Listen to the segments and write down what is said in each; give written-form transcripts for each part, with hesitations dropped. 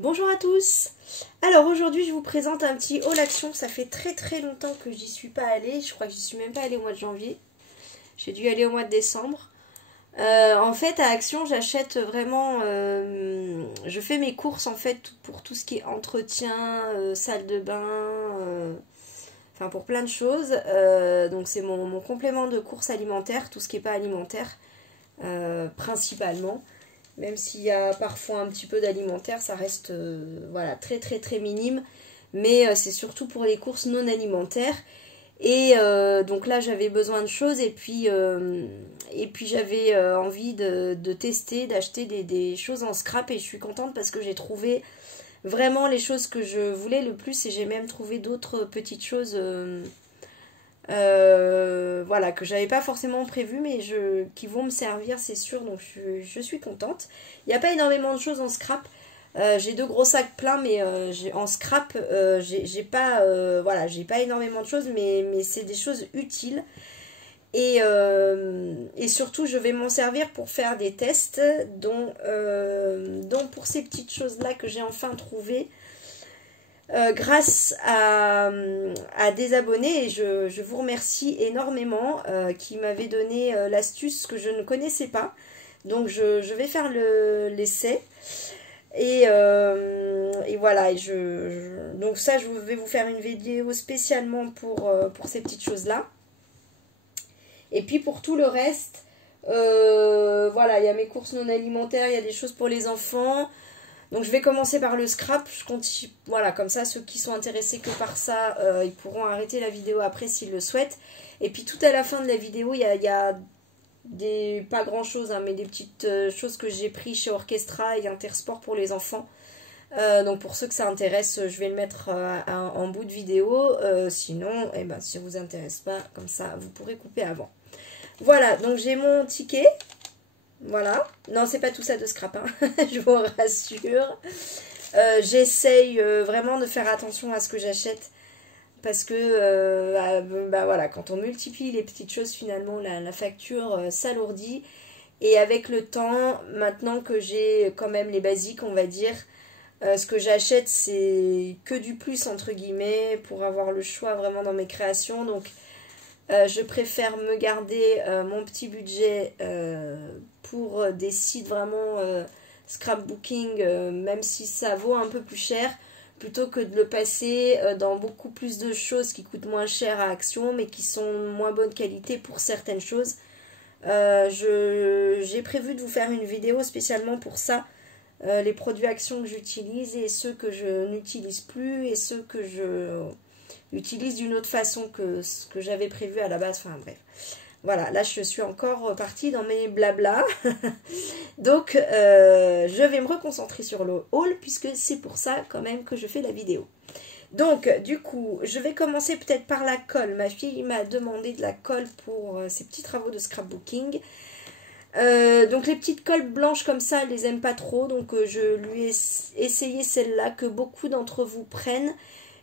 Bonjour à tous. Alors aujourd'hui je vous présente un petit haul action. Ça fait très longtemps que j'y suis pas allée. Je crois que j'y suis même pas allée au mois de janvier. J'ai dû aller au mois de décembre. En fait à Action j'achète vraiment... je fais mes courses en fait pour tout ce qui est entretien, salle de bain... Enfin pour plein de choses. Donc c'est mon complément de courses alimentaires. Tout ce qui n'est pas alimentaire principalement. Même s'il y a parfois un petit peu d'alimentaire, ça reste voilà, très minime. Mais c'est surtout pour les courses non alimentaires. Et donc là, j'avais besoin de choses. Et puis j'avais envie de tester, d'acheter des choses en scrap. Et je suis contente parce que j'ai trouvé vraiment les choses que je voulais le plus. Et j'ai même trouvé d'autres petites choses... voilà, que j'avais pas forcément prévu, mais qui vont me servir, c'est sûr, donc je suis contente. Il n'y a pas énormément de choses en scrap. J'ai deux gros sacs pleins, mais en scrap, j'ai pas, voilà, j'ai pas énormément de choses, mais c'est des choses utiles. Et surtout, je vais m'en servir pour faire des tests, dont pour ces petites choses-là que j'ai enfin trouvées. Grâce à des abonnés, et je vous remercie énormément, qui m'avaient donné l'astuce que je ne connaissais pas. Donc je vais faire l'essai. Et voilà, donc ça je vais vous faire une vidéo spécialement pour ces petites choses-là. Et puis pour tout le reste, voilà, il y a mes courses non alimentaires, il y a des choses pour les enfants. Donc je vais commencer par le scrap, voilà, comme ça ceux qui sont intéressés que par ça, ils pourront arrêter la vidéo après s'ils le souhaitent. Et puis tout à la fin de la vidéo, il y a pas grand chose, hein, mais des petites choses que j'ai pris chez Orchestra et Intersport pour les enfants. Donc pour ceux que ça intéresse, je vais le mettre en bout de vidéo. Sinon, eh ben, si ça ne vous intéresse pas, comme ça vous pourrez couper avant. Voilà, donc j'ai mon ticket. Voilà, non c'est pas tout ça de scrap, hein. Je vous rassure. J'essaye vraiment de faire attention à ce que j'achète. Parce que bah voilà, quand on multiplie les petites choses, finalement la facture s'alourdit. Et avec le temps, maintenant que j'ai quand même les basiques, on va dire, ce que j'achète c'est que du plus entre guillemets, pour avoir le choix vraiment dans mes créations. Donc je préfère me garder mon petit budget pour des sites vraiment scrapbooking, même si ça vaut un peu plus cher, plutôt que de le passer dans beaucoup plus de choses qui coûtent moins cher à Action, mais qui sont moins bonne qualité pour certaines choses. J'ai prévu de vous faire une vidéo spécialement pour ça, les produits Action que j'utilise et ceux que je n'utilise plus et ceux que je... utilise d'une autre façon que ce que j'avais prévu à la base, enfin bref. Voilà, là je suis encore partie dans mes blabla. Donc je vais me reconcentrer sur le haul, puisque c'est pour ça quand même que je fais la vidéo. Donc du coup, je vais commencer peut-être par la colle. Ma fille m'a demandé de la colle pour ses petits travaux de scrapbooking. Donc les petites colles blanches comme ça, elle les aime pas trop. Donc je lui ai essayé celle-là que beaucoup d'entre vous prennent.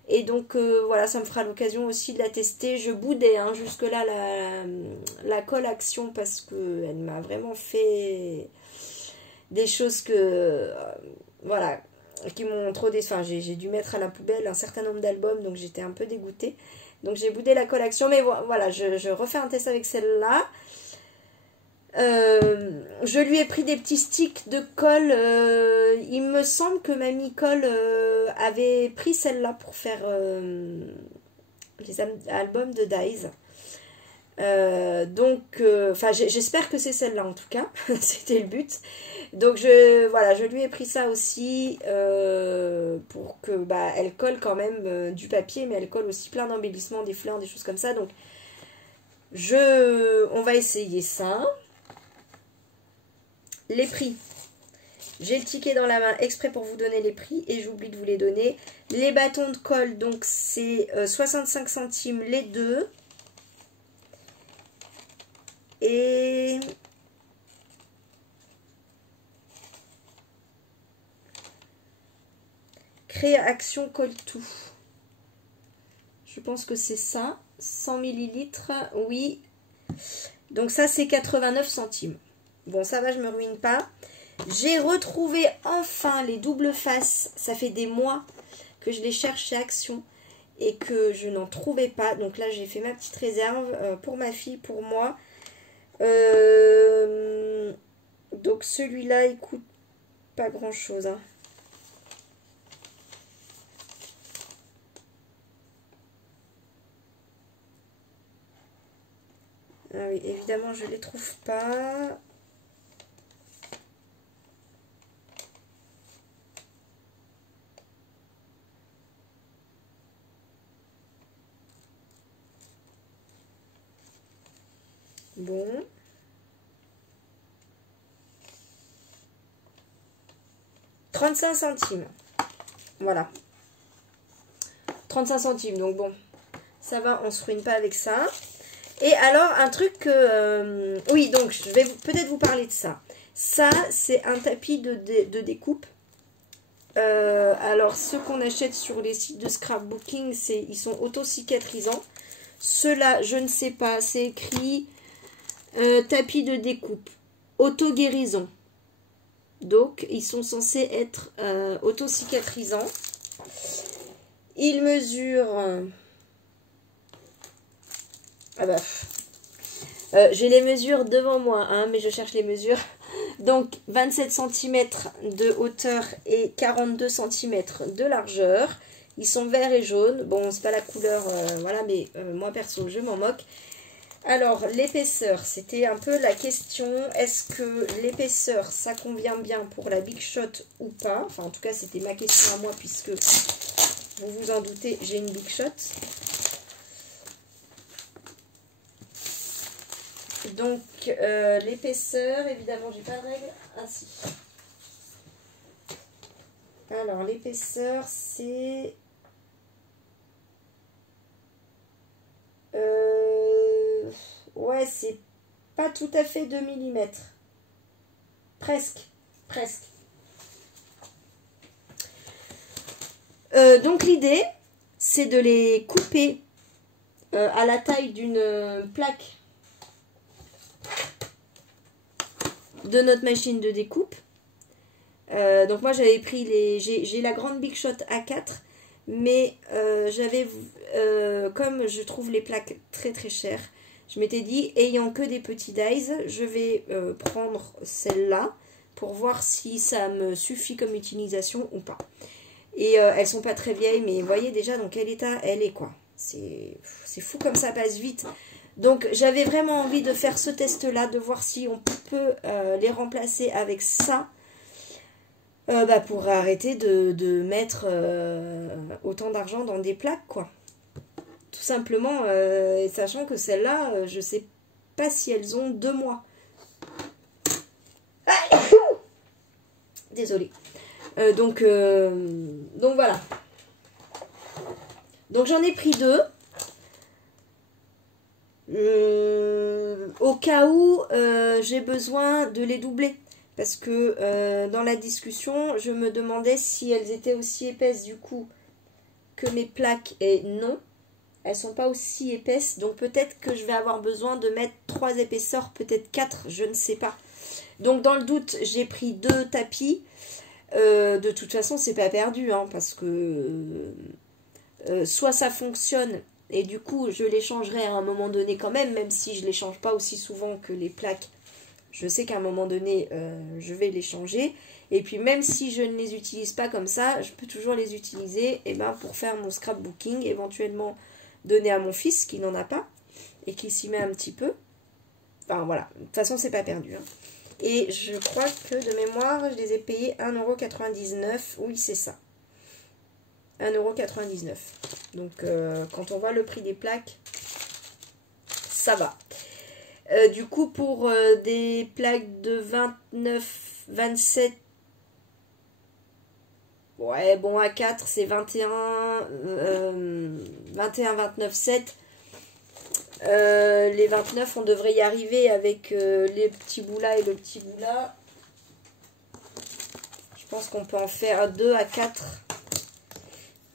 Et donc voilà, ça me fera l'occasion aussi de la tester. Je boudais hein, jusque là la colle Action, parce qu'elle m'a vraiment fait des choses que voilà, qui m'ont trop déçu. Enfin, j'ai dû mettre à la poubelle un certain nombre d'albums, donc j'étais un peu dégoûtée. Donc j'ai boudé la colle Action, mais voilà, je refais un test avec celle-là. Je lui ai pris des petits sticks de colle. Il me semble que Mamie Colle avait pris celle-là pour faire les albums de Dies. Donc, enfin, j'espère que c'est celle-là en tout cas. C'était le but. Donc, voilà, je lui ai pris ça aussi pour que bah, elle colle quand même du papier, mais elle colle aussi plein d'embellissements, des fleurs, des choses comme ça. Donc, on va essayer ça. Les prix, j'ai le ticket dans la main exprès pour vous donner les prix et j'oublie de vous les donner. Les bâtons de colle, donc c'est 65 centimes les deux. Et Création Colle Tout. Je pense que c'est ça. 100 ml, oui. Donc ça c'est 89 centimes. Bon, ça va, je me ruine pas. J'ai retrouvé enfin les doubles faces. Ça fait des mois que je les cherche chez Action et que je n'en trouvais pas. Donc là, j'ai fait ma petite réserve pour ma fille, pour moi. Donc celui-là, il coûte pas grand-chose. Hein. Ah oui, évidemment, je les trouve pas. Bon. « 35 centimes. Voilà. 35 centimes. Donc bon, ça va, on se ruine pas avec ça. Et alors, un truc que... oui, donc, je vais peut-être vous parler de ça. Ça, c'est un tapis de découpe. Alors, ceux qu'on achète sur les sites de scrapbooking, ils sont auto-cicatrisants. Ceux-là, je ne sais pas. C'est écrit tapis de découpe. Auto-guérison. Donc, ils sont censés être auto-cicatrisants. Ils mesurent... ah bah... j'ai les mesures devant moi, hein, mais je cherche les mesures. Donc, 27 cm de hauteur et 42 cm de largeur. Ils sont verts et jaunes. Bon, c'est pas la couleur, voilà, mais moi, perso, je m'en moque. Alors, l'épaisseur, c'était un peu la question. Est-ce que l'épaisseur, ça convient bien pour la Big Shot ou pas? Enfin, en tout cas, c'était ma question à moi, puisque, vous vous en doutez, j'ai une Big Shot. Donc, l'épaisseur, évidemment, j'ai pas de règle. Ainsi. Alors, l'épaisseur, c'est... ouais, c'est pas tout à fait 2 mm. Presque. Presque. Donc, l'idée, c'est de les couper à la taille d'une plaque de notre machine de découpe. Donc moi j'avais pris j'ai la grande Big Shot A4, mais j'avais comme je trouve les plaques très très chères, je m'étais dit, ayant que des petits dies, je vais prendre celle-là pour voir si ça me suffit comme utilisation ou pas. Et elles sont pas très vieilles, mais vous voyez déjà dans quel état elle est, quoi. C'est fou comme ça passe vite. Donc j'avais vraiment envie de faire ce test-là, de voir si on peut les remplacer avec ça. Pour arrêter de mettre autant d'argent dans des plaques, quoi. Tout simplement, sachant que celles-là, je sais pas si elles ont 2 mois. Désolée. Donc voilà. Donc j'en ai pris 2. Au cas où j'ai besoin de les doubler. Parce que dans la discussion, je me demandais si elles étaient aussi épaisses du coup que mes plaques. Et non, elles sont pas aussi épaisses. Donc peut-être que je vais avoir besoin de mettre 3 épaisseurs, peut-être 4, je ne sais pas. Donc dans le doute, j'ai pris 2 tapis. De toute façon, c'est pas perdu, hein, parce que soit ça fonctionne et du coup, je les changerai à un moment donné quand même si je les change pas aussi souvent que les plaques. Je sais qu'à un moment donné, je vais les changer. Et puis même si je ne les utilise pas comme ça, je peux toujours les utiliser pour faire mon scrapbooking, éventuellement donner à mon fils qui n'en a pas et qui s'y met un petit peu. Enfin voilà, de toute façon, c'est pas perdu. Hein. Et je crois que de mémoire, je les ai payés 1,99 €. Oui, c'est ça. 1,99 €. Donc, quand on voit le prix des plaques, ça va. Du coup, pour des plaques de 29, 27, ouais, bon, à 4, c'est 21, 29, 7. Les 29, on devrait y arriver avec les petits bouts là et le petit bout là. Je pense qu'on peut en faire 2 à 4,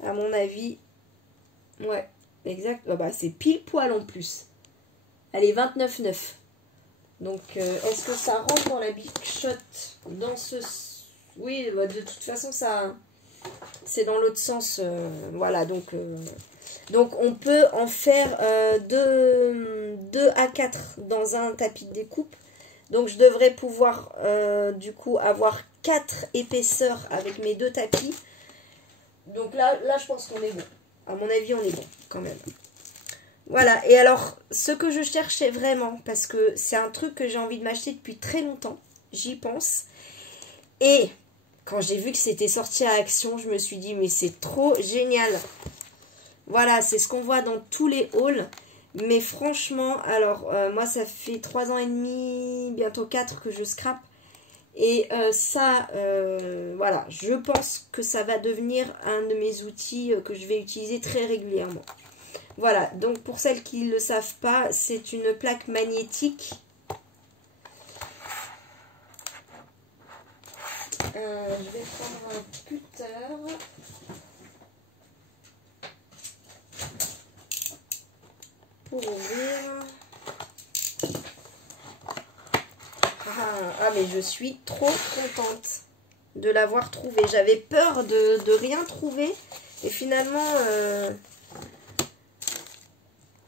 à mon avis. Ouais, exact. Oh bah, c'est pile poil en plus. Allez, 29,9. Donc, est-ce que ça rentre dans la Big Shot? Dans ce... Oui, bah, de toute façon, ça... C'est dans l'autre sens. Voilà, donc on peut en faire 2 à 4 dans un tapis de découpe. Donc, je devrais pouvoir, du coup, avoir 4 épaisseurs avec mes 2 tapis. Donc là, je pense qu'on est bon. À mon avis, on est bon, quand même. Voilà, et alors, ce que je cherchais vraiment, parce que c'est un truc que j'ai envie de m'acheter depuis très longtemps, j'y pense. Et quand j'ai vu que c'était sorti à Action, je me suis dit, mais c'est trop génial. Voilà, c'est ce qu'on voit dans tous les hauls. Mais franchement, alors, moi, ça fait 3 ans et demi, bientôt 4 que je scrape. Et ça, voilà, je pense que ça va devenir un de mes outils que je vais utiliser très régulièrement. Voilà, donc pour celles qui ne le savent pas, c'est une plaque magnétique. Je vais prendre un cutter. Pour ouvrir. Ah, mais je suis trop contente de l'avoir trouvé. J'avais peur de rien trouver. Et finalement,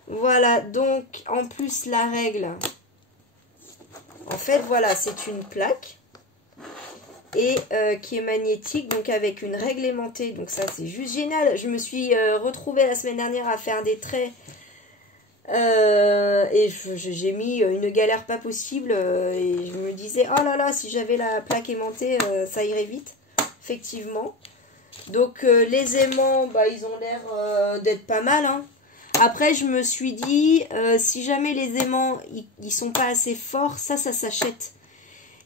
voilà. Donc, en plus, la règle. En fait, voilà, c'est une plaque. Et qui est magnétique. Donc, avec une règle aimantée. Donc, ça, c'est juste génial. Je me suis retrouvée la semaine dernière à faire des traits. Et j'ai mis une galère pas possible et je me disais oh là là, si j'avais la plaque aimantée ça irait vite, effectivement. Donc les aimants, bah, ils ont l'air d'être pas mal, hein. Après je me suis dit si jamais les aimants ils sont pas assez forts, ça s'achète.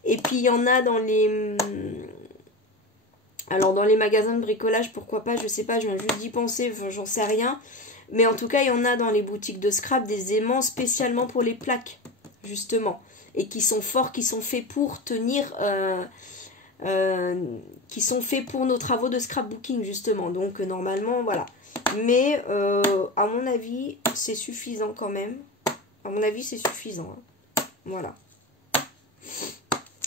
Et puis il y en a dans les... Alors dans les magasins de bricolage, pourquoi pas, je sais pas, je viens juste d'y penser, enfin, j'en sais rien. Mais en tout cas, il y en a dans les boutiques de scrap des aimants spécialement pour les plaques, justement. Et qui sont forts, qui sont faits pour tenir, qui sont faits pour nos travaux de scrapbooking, justement. Donc, normalement, voilà. Mais, à mon avis, c'est suffisant quand même. À mon avis, c'est suffisant. Hein. Voilà.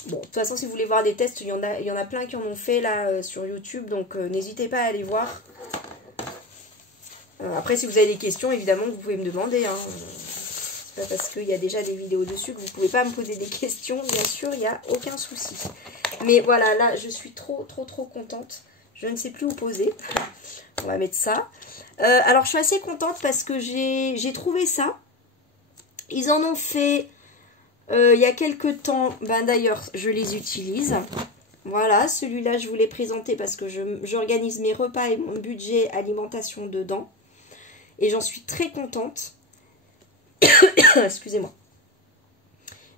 Bon, de toute façon, si vous voulez voir des tests, il y en a plein qui en ont fait, là, sur YouTube. Donc, n'hésitez pas à aller voir. Après, si vous avez des questions, évidemment, vous pouvez me demander. Hein. C'est pas parce qu'il y a déjà des vidéos dessus que vous ne pouvez pas me poser des questions. Bien sûr, il n'y a aucun souci. Mais voilà, là, je suis trop contente. Je ne sais plus où poser. On va mettre ça. Alors, je suis assez contente parce que j'ai trouvé ça. Ils en ont fait il y a quelques temps. Ben, d'ailleurs, je les utilise. Voilà, celui-là, je vous l'ai présenté parce que j'organise mes repas et mon budget alimentation dedans. Et j'en suis très contente. Excusez-moi.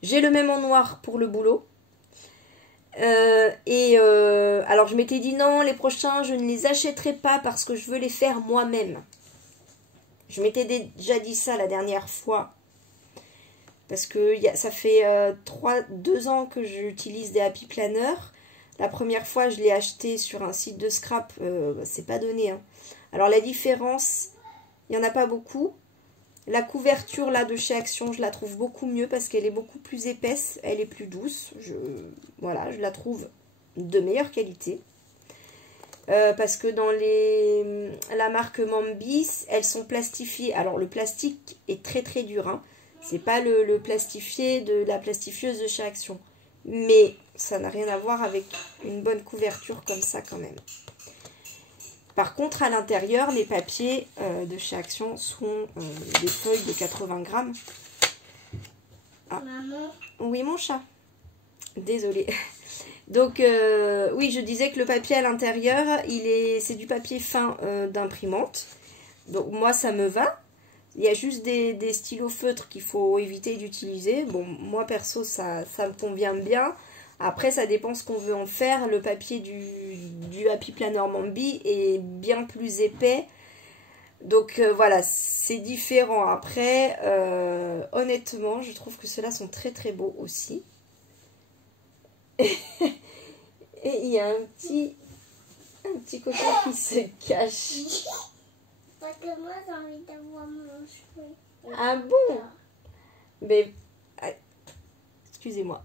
J'ai le même en noir pour le boulot. Alors, je m'étais dit non, les prochains, je ne les achèterai pas parce que je veux les faire moi-même. Je m'étais déjà dit ça la dernière fois. Parce que ça fait 2 ans que j'utilise des Happy Planner. La première fois, je l'ai acheté sur un site de scrap. C'est pas donné. Hein. Alors, la différence... Il n'y en a pas beaucoup. La couverture là de chez Action, je la trouve beaucoup mieux parce qu'elle est beaucoup plus épaisse. Elle est plus douce. Voilà, je la trouve de meilleure qualité. Parce que dans la marque Mambis, elles sont plastifiées. Alors le plastique est très dur. Hein. C'est pas le plastifié de la plastifieuse de chez Action. Mais ça n'a rien à voir avec une bonne couverture comme ça quand même. Par contre, à l'intérieur, les papiers de chez Action sont des feuilles de 80 grammes. Ah. Maman. Oui, mon chat. Désolée. Donc, oui, je disais que le papier à l'intérieur, c'est du papier fin d'imprimante. Donc, moi, ça me va. Il y a juste des stylos feutres qu'il faut éviter d'utiliser. Bon, moi, perso, ça me convient bien. Après, ça dépend ce qu'on veut en faire. Le papier du Happy Planner Mambi est bien plus épais. Donc, voilà, c'est différent. Après, honnêtement, je trouve que ceux-là sont très beaux aussi. Et il y a un petit coquin qui se cache. Parce que moi, j'ai envie d'avoir mon cheveu. Ah bon? Mais... Excusez-moi.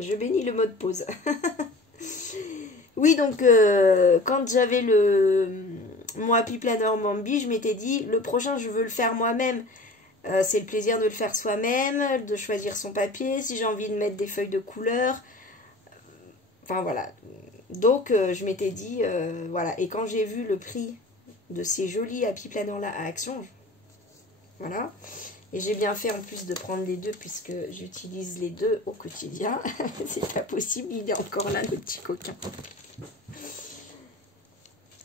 Je bénis le mode pause. Oui, donc quand j'avais mon Happy Planner Bambi, je m'étais dit, le prochain, je veux le faire moi-même. C'est le plaisir de le faire soi-même, de choisir son papier, si j'ai envie de mettre des feuilles de couleur. Enfin, voilà. Donc, je m'étais dit, voilà. Et quand j'ai vu le prix de ces jolis Happy Planner-là à Action, voilà. Et j'ai bien fait en plus de prendre les deux, puisque j'utilise les deux au quotidien. C'est pas possible, il est encore là, le petit coquin.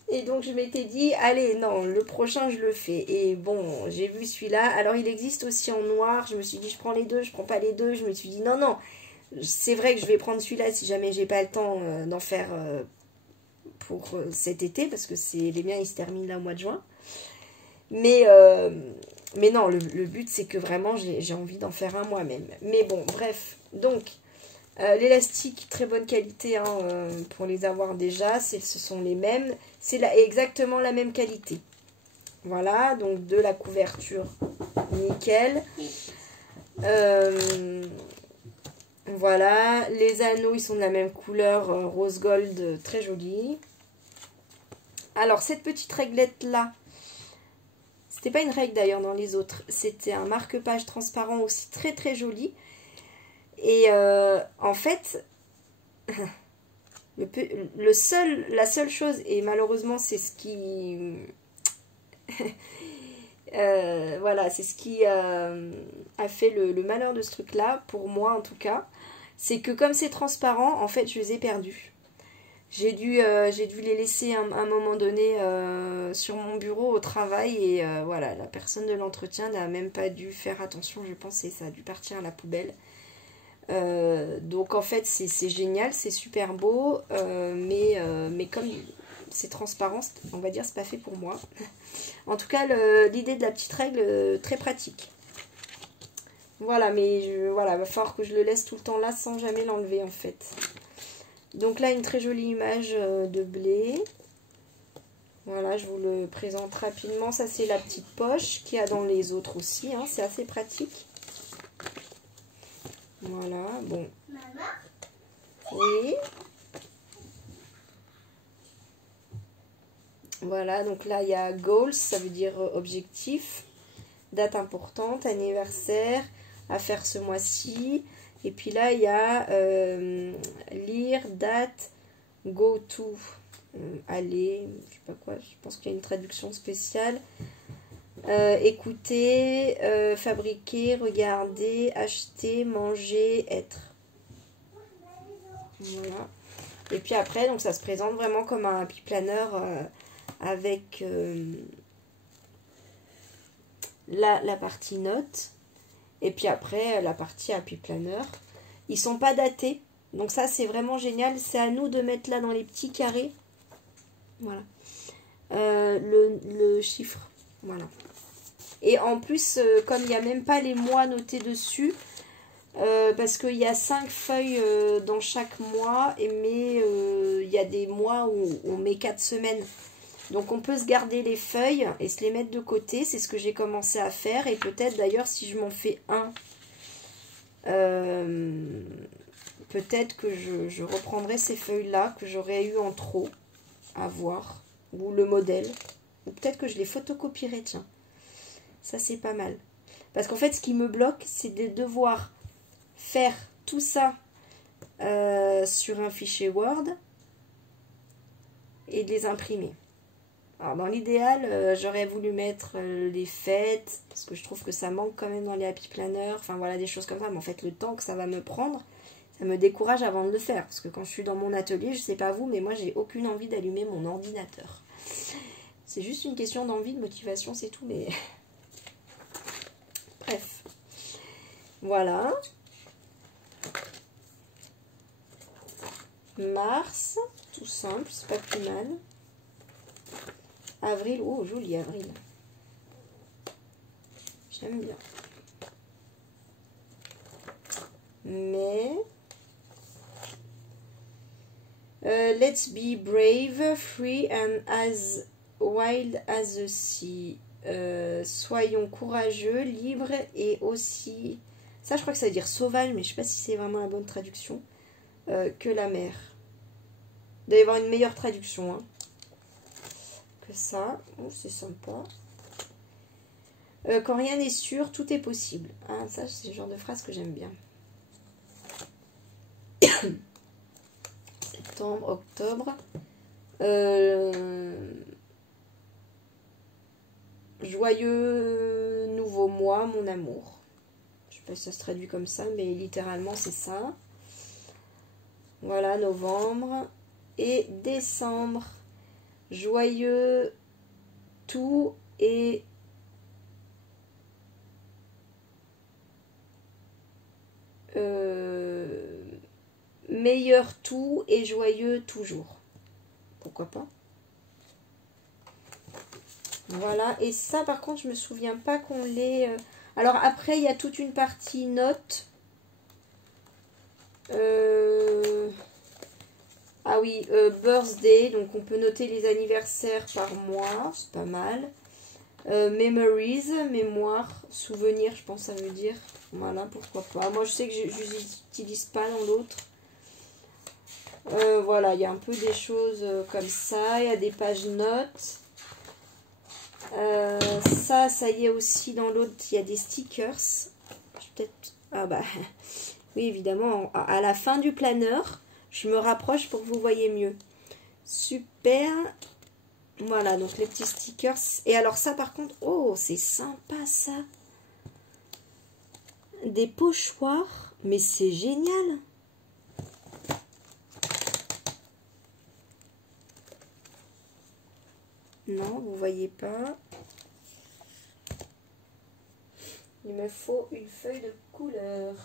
Et donc je m'étais dit, allez, non, le prochain je le fais. Et bon, j'ai vu celui-là. Alors il existe aussi en noir. Je me suis dit, je prends les deux, je prends pas les deux. Je me suis dit, non, non. C'est vrai que je vais prendre celui-là si jamais j'ai pas le temps d'en faire pour cet été. Parce que les miens, ils se terminent là au mois de juin. Mais non, le but c'est que vraiment j'ai envie d'en faire un moi-même. Mais bon, bref. Donc, l'élastique, très bonne qualité hein, pour les avoir déjà. Ce sont les mêmes. C'est exactement la même qualité. Voilà, donc de la couverture nickel. Voilà, les anneaux, ils sont de la même couleur, rose gold, très joli. Alors, cette petite réglette-là, c'était pas une règle d'ailleurs dans les autres. C'était un marque-page transparent aussi très très joli. Et en fait... la seule chose, et malheureusement c'est ce qui voilà, c'est ce qui a fait le malheur de ce truc là, pour moi en tout cas, c'est que comme c'est transparent, en fait je les ai perdus. J'ai dû les laisser un moment donné sur mon bureau au travail, et voilà, la personne de l'entretien n'a même pas dû faire attention, je pense, et ça a dû partir à la poubelle. Donc en fait c'est génial, c'est super beau, mais comme c'est transparent, on va dire c'est pas fait pour moi. En tout cas l'idée de la petite règle, très pratique. Voilà, mais voilà, va falloir que je le laisse tout le temps là sans jamais l'enlever en fait. Donc là une très jolie image de blé. Voilà, je vous le présente rapidement. Ça c'est la petite poche qu'il y a dans les autres aussi, hein, c'est assez pratique. Voilà, bon. Maman? Oui. Voilà, donc là, il y a goals, ça veut dire objectif, date importante, anniversaire, à faire ce mois-ci. Et puis là, il y a lire, date, go to, aller, je sais pas quoi, je pense qu'il y a une traduction spéciale. Écouter, fabriquer, regarder, acheter, manger, être. Voilà. Et puis après, donc ça se présente vraiment comme un happy planner avec la partie notes. Et puis après, la partie happy planner. Ils sont pas datés. Donc ça, c'est vraiment génial. C'est à nous de mettre là dans les petits carrés. Voilà. Le chiffre. Voilà. Et en plus, comme il n'y a même pas les mois notés dessus, parce qu'il y a 5 feuilles dans chaque mois, mais il y a des mois où on met 4 semaines. Donc on peut se garder les feuilles et se les mettre de côté. C'est ce que j'ai commencé à faire. Et peut-être d'ailleurs si je m'en fais un, peut-être que je reprendrai ces feuilles-là que j'aurais eu en trop à voir. Ou le modèle. Ou peut-être que je les photocopierai, tiens. Ça, c'est pas mal. Parce qu'en fait, ce qui me bloque, c'est de devoir faire tout ça sur un fichier Word et de les imprimer. Alors, dans l'idéal, j'aurais voulu mettre les fêtes, parce que je trouve que ça manque quand même dans les Happy Planners. Enfin, voilà, des choses comme ça. Mais en fait, le temps que ça va me prendre, ça me décourage avant de le faire. Parce que quand je suis dans mon atelier, je sais pas vous, mais moi, j'ai aucune envie d'allumer mon ordinateur. C'est juste une question d'envie, de motivation, c'est tout, mais... Bref, voilà. Mars, tout simple, c'est pas plus mal. Avril, oh joli avril. J'aime bien. Mai. Let's be brave, free and as wild as the sea. Soyons courageux, libres et aussi Ça, je crois que ça veut dire sauvage, mais je sais pas si c'est vraiment la bonne traduction. Que la mer. Il doit y avoir une meilleure traduction, hein, que ça. Oh, c'est sympa. Quand rien n'est sûr, tout est possible. Ah, ça, c'est le genre de phrase que j'aime bien. Septembre, octobre. Joyeux nouveau mois, mon amour. Je sais pas si ça se traduit comme ça, mais littéralement, c'est ça. Voilà, novembre. Et décembre. Joyeux tout et... meilleur tout et joyeux toujours. Pourquoi pas? Voilà, et ça par contre je me souviens pas qu'on l'ait... Alors après il y a toute une partie notes. Ah oui, birthday, donc on peut noter les anniversaires par mois, c'est pas mal. Memories, mémoire, souvenir, je pense que ça veut dire. Voilà, pourquoi pas. Moi je sais que je n'utilise pas dans l'autre. Voilà, il y a un peu des choses comme ça. Il y a des pages notes. Ça y est aussi dans l'autre, il y a des stickers. Peut-être... Ah bah, oui évidemment, à la fin du planeur, je me rapproche pour que vous voyez mieux. Super. Voilà, donc les petits stickers. Et alors ça par contre, oh c'est sympa ça. Des pochoirs, mais c'est génial. Non, vous voyez pas. Il me faut une feuille de couleur.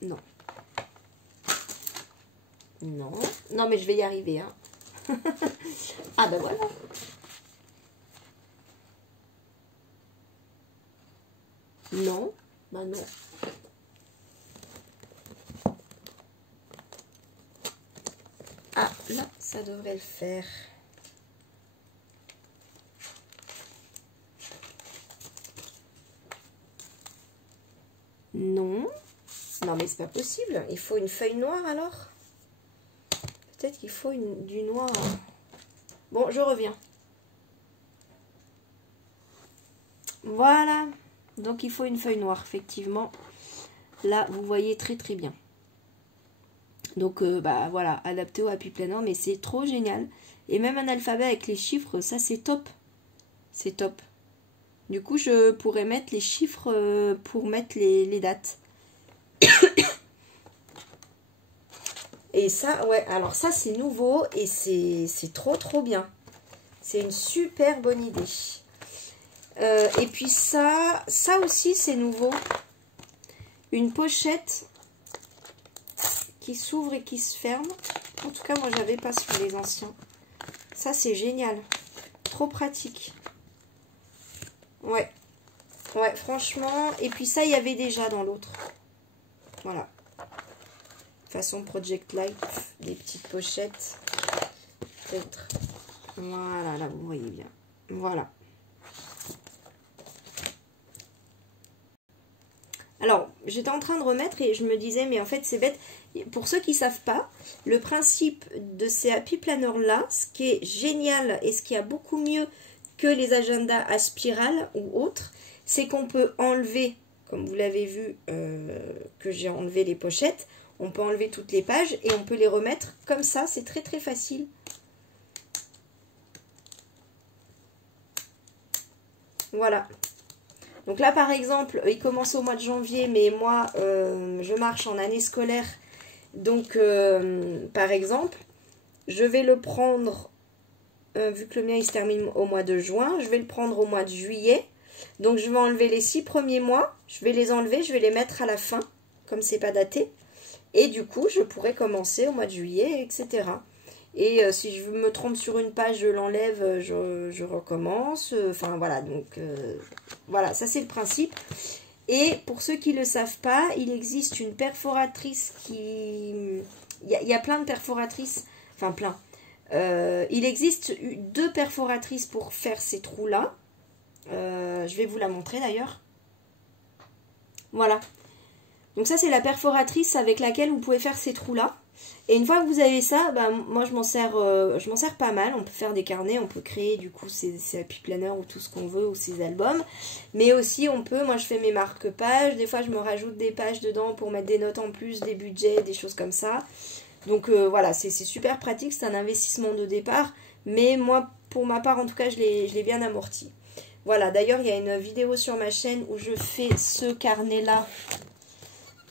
Non. Non. Non, mais je vais y arriver. Hein. Ah ben voilà. Non. Bah non. Ah, là, ça devrait le faire. Non. Non, mais c'est pas possible. Il faut une feuille noire, alors? Peut-être qu'il faut du noir. Bon, je reviens. Voilà. Donc, il faut une feuille noire, effectivement. Là, vous voyez très, très bien. Donc, bah voilà, adapté au Happy Planner, mais c'est trop génial. Et même un alphabet avec les chiffres, ça, c'est top. C'est top. Du coup, je pourrais mettre les chiffres pour mettre les dates. Et ça, ouais, alors ça, c'est nouveau et c'est trop, trop bien. C'est une super bonne idée. Et puis ça aussi, c'est nouveau. Une pochette qui s'ouvre et qui se ferme. En tout cas, moi, j'avais pas sur les anciens. Ça, c'est génial. Trop pratique. Ouais. Ouais, franchement. Et puis ça, il y avait déjà dans l'autre. Voilà. Façon Project Light. Des petites pochettes. Peut-être. Voilà, là, vous voyez bien. Voilà. Alors, j'étais en train de remettre et je me disais, mais en fait, c'est bête. Pour ceux qui ne savent pas, le principe de ces Happy Planners-là, ce qui est génial et ce qui a beaucoup mieux que les agendas à spirale ou autres, c'est qu'on peut enlever, comme vous l'avez vu, que j'ai enlevé les pochettes, on peut enlever toutes les pages et on peut les remettre comme ça. C'est très, très facile. Voilà. Donc là, par exemple, il commence au mois de janvier, mais moi, je marche en année scolaire. Donc, par exemple, je vais le prendre, vu que le mien, il se termine au mois de juin, je vais le prendre au mois de juillet. Donc, je vais enlever les 6 premiers mois. Je vais les enlever, je vais les mettre à la fin, comme c'est pas daté. Et du coup, je pourrais commencer au mois de juillet, etc. Et si je me trompe sur une page, je l'enlève, je recommence. Enfin, voilà. Donc, voilà, ça, c'est le principe. Et pour ceux qui ne le savent pas, il existe une perforatrice qui... Il y a plein de perforatrices, enfin plein. Il existe 2 perforatrices pour faire ces trous-là. Je vais vous la montrer d'ailleurs. Voilà. Donc ça, c'est la perforatrice avec laquelle vous pouvez faire ces trous-là. Et une fois que vous avez ça, bah, moi je m'en sers pas mal. On peut faire des carnets, on peut créer du coup ces happy planners ou tout ce qu'on veut, ou ces albums. Mais aussi on peut, moi je fais mes marque-pages, des fois je me rajoute des pages dedans pour mettre des notes en plus, des budgets, des choses comme ça. Donc voilà, c'est super pratique, c'est un investissement de départ. Mais moi, pour ma part en tout cas, je l'ai bien amorti. Voilà, d'ailleurs il y a une vidéo sur ma chaîne où je fais ce carnet-là.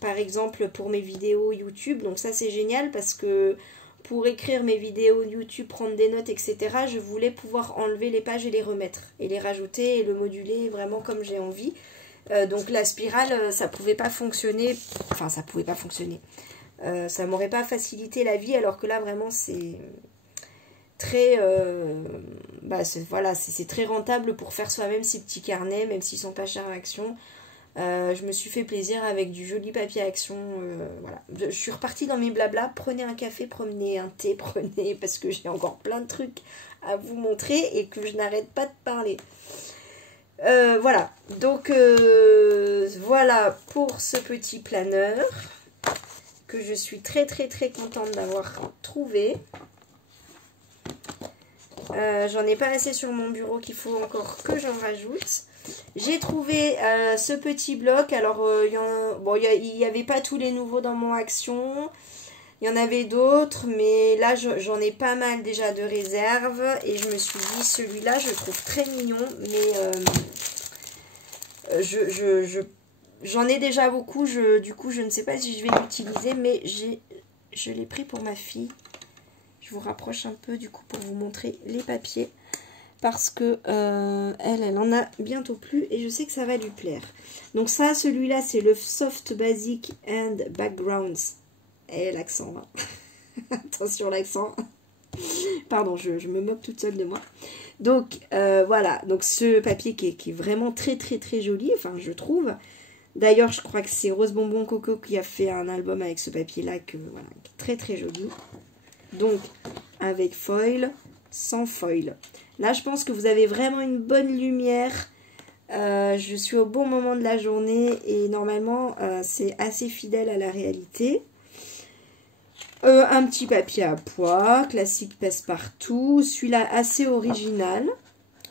Par exemple pour mes vidéos YouTube, donc ça c'est génial parce que pour écrire mes vidéos YouTube, prendre des notes, etc., je voulais pouvoir enlever les pages et les remettre, et les rajouter et le moduler vraiment comme j'ai envie. Donc la spirale, ça pouvait pas fonctionner, enfin ça pouvait pas fonctionner, ça m'aurait pas facilité la vie, alors que là vraiment c'est très, voilà, c'est très rentable pour faire soi-même ces petits carnets, même s'ils sont pas chers à Action. Je me suis fait plaisir avec du joli papier Action. Voilà. Je suis repartie dans mes blabla. Prenez un café, prenez un thé, prenez, parce que j'ai encore plein de trucs à vous montrer et que je n'arrête pas de parler. Voilà. Donc, voilà pour ce petit planeur que je suis très contente d'avoir trouvé. J'en ai pas assez sur mon bureau qu'il faut encore que j'en rajoute. J'ai trouvé ce petit bloc. Alors, il n'y avait pas tous les nouveaux dans mon Action. Il y en avait d'autres, mais là, j'en ai pas mal déjà de réserve. Et je me suis dit, celui-là, je le trouve très mignon. Mais j'en ai déjà beaucoup. Du coup, je ne sais pas si je vais l'utiliser, mais je l'ai pris pour ma fille. Je vous rapproche un peu, du coup, pour vous montrer les papiers. Parce que elle en a bientôt plus et je sais que ça va lui plaire. Donc ça, celui-là, c'est le Soft Basic and Backgrounds. Et l'accent, hein. Attention l'accent. Pardon, je me moque toute seule de moi. Donc voilà, donc ce papier qui est vraiment très joli, enfin je trouve. D'ailleurs, je crois que c'est Rose Bonbon Coco qui a fait un album avec ce papier-là, voilà, qui est très joli. Donc avec foil, sans foil. Là, je pense que vous avez vraiment une bonne lumière. Je suis au bon moment de la journée et normalement, c'est assez fidèle à la réalité. Un petit papier à pois, classique passe-partout. Celui-là, assez original,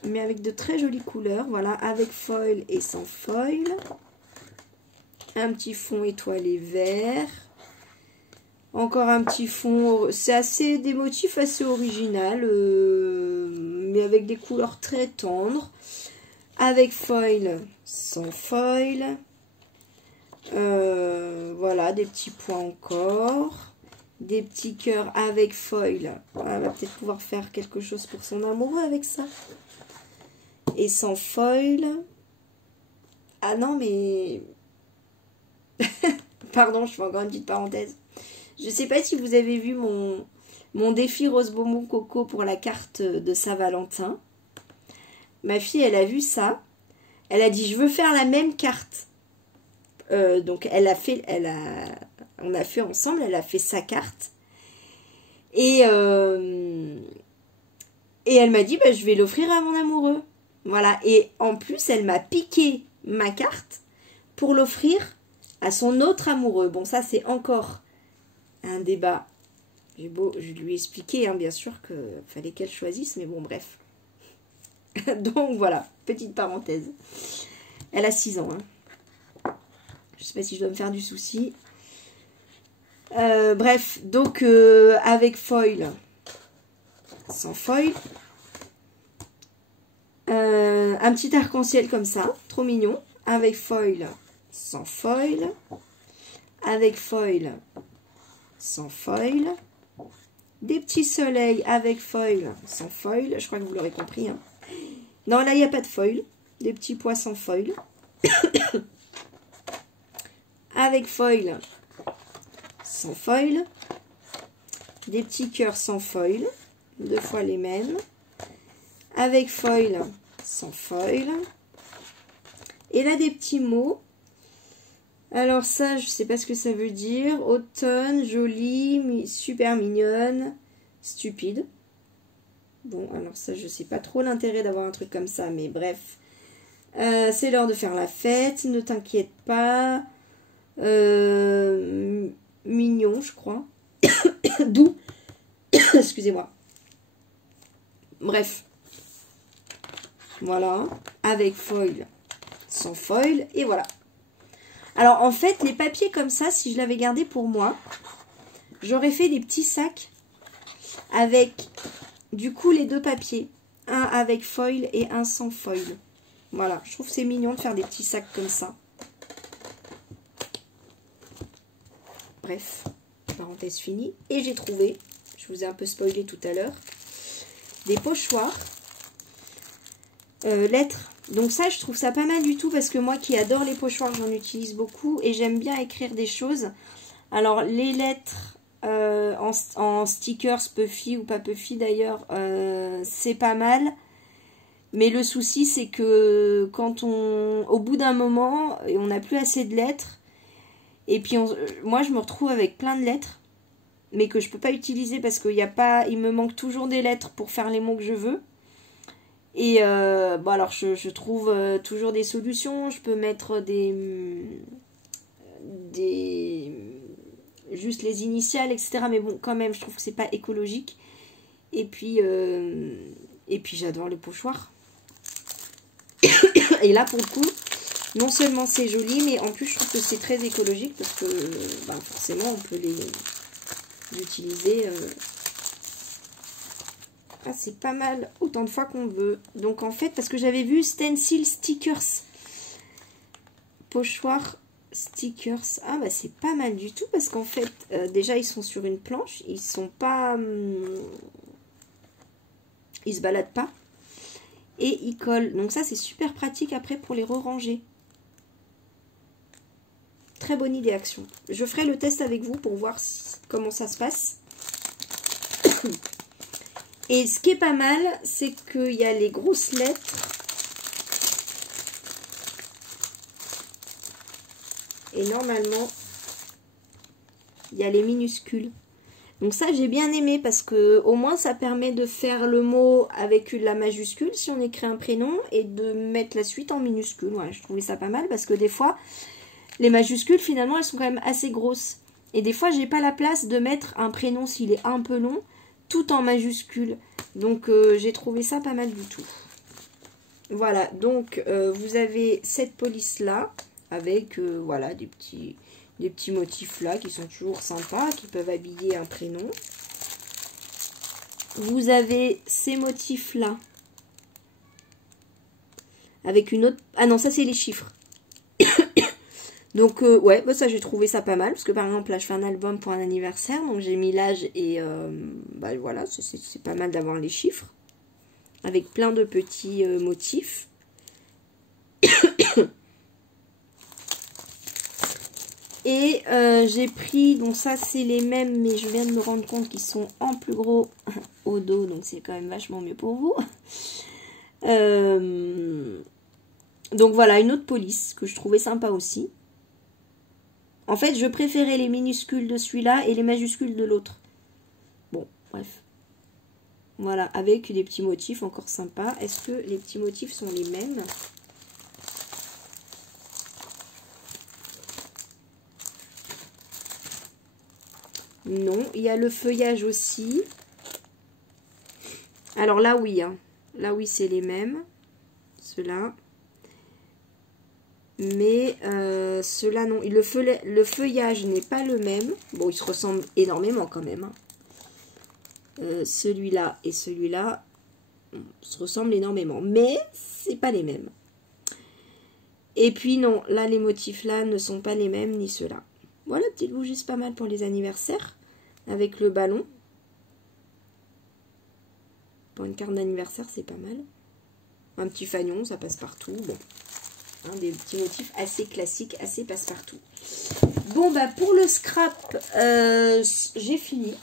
mais avec de très jolies couleurs. Voilà, avec foil et sans foil. Un petit fond étoilé vert. Encore un petit fond, c'est des motifs assez originaux, mais avec des couleurs très tendres. Avec foil, sans foil. Voilà, des petits points encore. Des petits cœurs avec foil. Voilà, elle va peut-être pouvoir faire quelque chose pour son amoureux avec ça. Et sans foil. Ah non, mais... Pardon, je fais encore une petite parenthèse. Je ne sais pas si vous avez vu mon défi Rose Bonbon Coco pour la carte de Saint-Valentin. Ma fille, elle a vu ça. Elle a dit, je veux faire la même carte. Donc, on a fait ensemble, elle a fait sa carte. Et elle m'a dit, bah, je vais l'offrir à mon amoureux. Voilà. Et en plus, elle m'a piqué ma carte pour l'offrir à son autre amoureux. Bon, ça, c'est encore... un débat. Je lui ai expliqué, hein, bien sûr, qu'il fallait qu'elle choisisse, mais bon, bref. Donc, voilà, petite parenthèse. Elle a 6 ans. Hein. Je sais pas si je dois me faire du souci. Bref, donc, avec foil, sans foil. Un petit arc-en-ciel comme ça, trop mignon. Avec foil, sans foil. Avec foil, sans foil, des petits soleils avec foil, sans foil, je crois que vous l'aurez compris. Hein. Non, là, il n'y a pas de foil, des petits pois sans foil, avec foil, sans foil, des petits cœurs sans foil, 2 fois les mêmes, avec foil, sans foil, et là, des petits mots Alors ça, je sais pas ce que ça veut dire. Automne, jolie, super mignonne, stupide. Bon, alors ça, je sais pas trop l'intérêt d'avoir un truc comme ça, mais bref. C'est l'heure de faire la fête, ne t'inquiète pas. Mignon, je crois. Doux. Excusez-moi. Bref. Voilà. Avec foil, sans foil, et voilà. Alors, en fait, les papiers comme ça, si je l'avais gardé pour moi, j'aurais fait des petits sacs avec, du coup, les deux papiers. Un avec foil et un sans foil. Voilà, je trouve que c'est mignon de faire des petits sacs comme ça. Bref, parenthèse finie. Et j'ai trouvé, je vous ai un peu spoilé tout à l'heure, des pochoirs, lettres. Donc ça, je trouve ça pas mal du tout parce que moi qui adore les pochoirs, j'en utilise beaucoup et j'aime bien écrire des choses. Alors, les lettres en stickers, puffy ou pas puffy d'ailleurs, c'est pas mal. Mais le souci, c'est que quand au bout d'un moment, on n'a plus assez de lettres. Et puis, moi, je me retrouve avec plein de lettres, mais que je peux pas utiliser parce qu'il il me manque toujours des lettres pour faire les mots que je veux. Et bon, alors, je trouve toujours des solutions. Je peux mettre juste les initiales, etc. Mais bon, quand même, je trouve que c'est pas écologique. Et puis j'adore les pochoirs. Et là, pour le coup, non seulement c'est joli, mais en plus, je trouve que c'est très écologique parce que forcément, on peut les utiliser. Ah, c'est pas mal autant de fois qu'on veut. Donc, en fait, parce que j'avais vu stencil stickers. Pochoir stickers. Ah, bah, c'est pas mal du tout parce qu'en fait, déjà, ils sont sur une planche. Ils sont pas... ils se baladent pas. Et ils collent. Donc ça, c'est super pratique après pour les re-ranger. Très bonne idée action. Je ferai le test avec vous pour voir comment ça se passe. Et ce qui est pas mal, c'est qu'il y a les grosses lettres. Et normalement, il y a les minuscules. Donc ça, j'ai bien aimé parce que au moins, ça permet de faire le mot avec la majuscule si on écrit un prénom et de mettre la suite en minuscule. Ouais, je trouvais ça pas mal parce que des fois, les majuscules, finalement, elles sont quand même assez grosses. Et des fois, j'ai pas la place de mettre un prénom s'il est un peu long, tout en majuscule. Donc, j'ai trouvé ça pas mal du tout. Voilà, donc, vous avez cette police-là avec, voilà, des petits motifs là qui sont toujours sympas, qui peuvent habiller un prénom. Vous avez ces motifs là avec une autre... Ah non, ça c'est les chiffres. Donc ouais, bah, ça j'ai trouvé ça pas mal. Parce que par exemple là je fais un album pour un anniversaire. Donc j'ai mis l'âge et bah, voilà, c'est pas mal d'avoir les chiffres. Avec plein de petits motifs. Et j'ai pris, donc ça c'est les mêmes, mais je viens de me rendre compte qu'ils sont en plus gros au dos, donc c'est quand même vachement mieux pour vous. Donc voilà, une autre police que je trouvais sympa aussi. En fait, je préférais les minuscules de celui-là et les majuscules de l'autre. Bon, bref. Voilà, avec des petits motifs encore sympas. Est-ce que les petits motifs sont les mêmes ? Non, il y a le feuillage aussi. Alors là, oui. Hein. Là, oui, c'est les mêmes. Ceux-là. Mais ceux-là, non. Le feuillage n'est pas le même. Bon, ils se ressemblent énormément quand même. Hein. Celui-là et celui-là se ressemblent énormément. Mais c'est pas les mêmes. Et puis, non. Là, les motifs là ne sont pas les mêmes, ni ceux-là. Voilà, petite bougie, c'est pas mal pour les anniversaires. Avec le ballon. Pour une carte d'anniversaire, c'est pas mal. Un petit fanion, ça passe partout. Bon. Hein, des petits motifs assez classiques, assez passe-partout. Bon, bah pour le scrap, j'ai fini.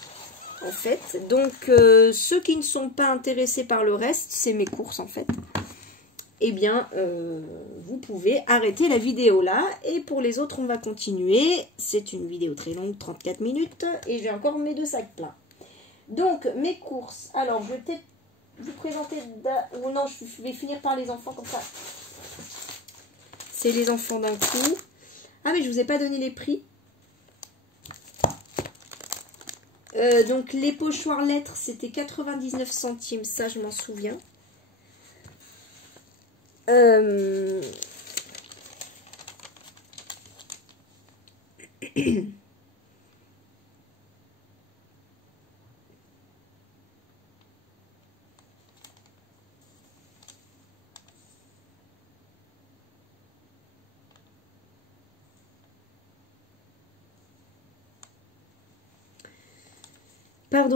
En fait. Donc, ceux qui ne sont pas intéressés par le reste, c'est mes courses en fait. eh bien, vous pouvez arrêter la vidéo là. Et pour les autres, on va continuer. C'est une vidéo très longue, 34 minutes. Et j'ai encore mes 2 sacs pleins. Donc, mes courses. Alors, je vais peut-être vous présenter... Ou non, je vais finir par les enfants comme ça. C'est les enfants d'un coup. Ah, mais je vous ai pas donné les prix. Donc, les pochoirs lettres, c'était 99 centimes. Ça, je m'en souviens.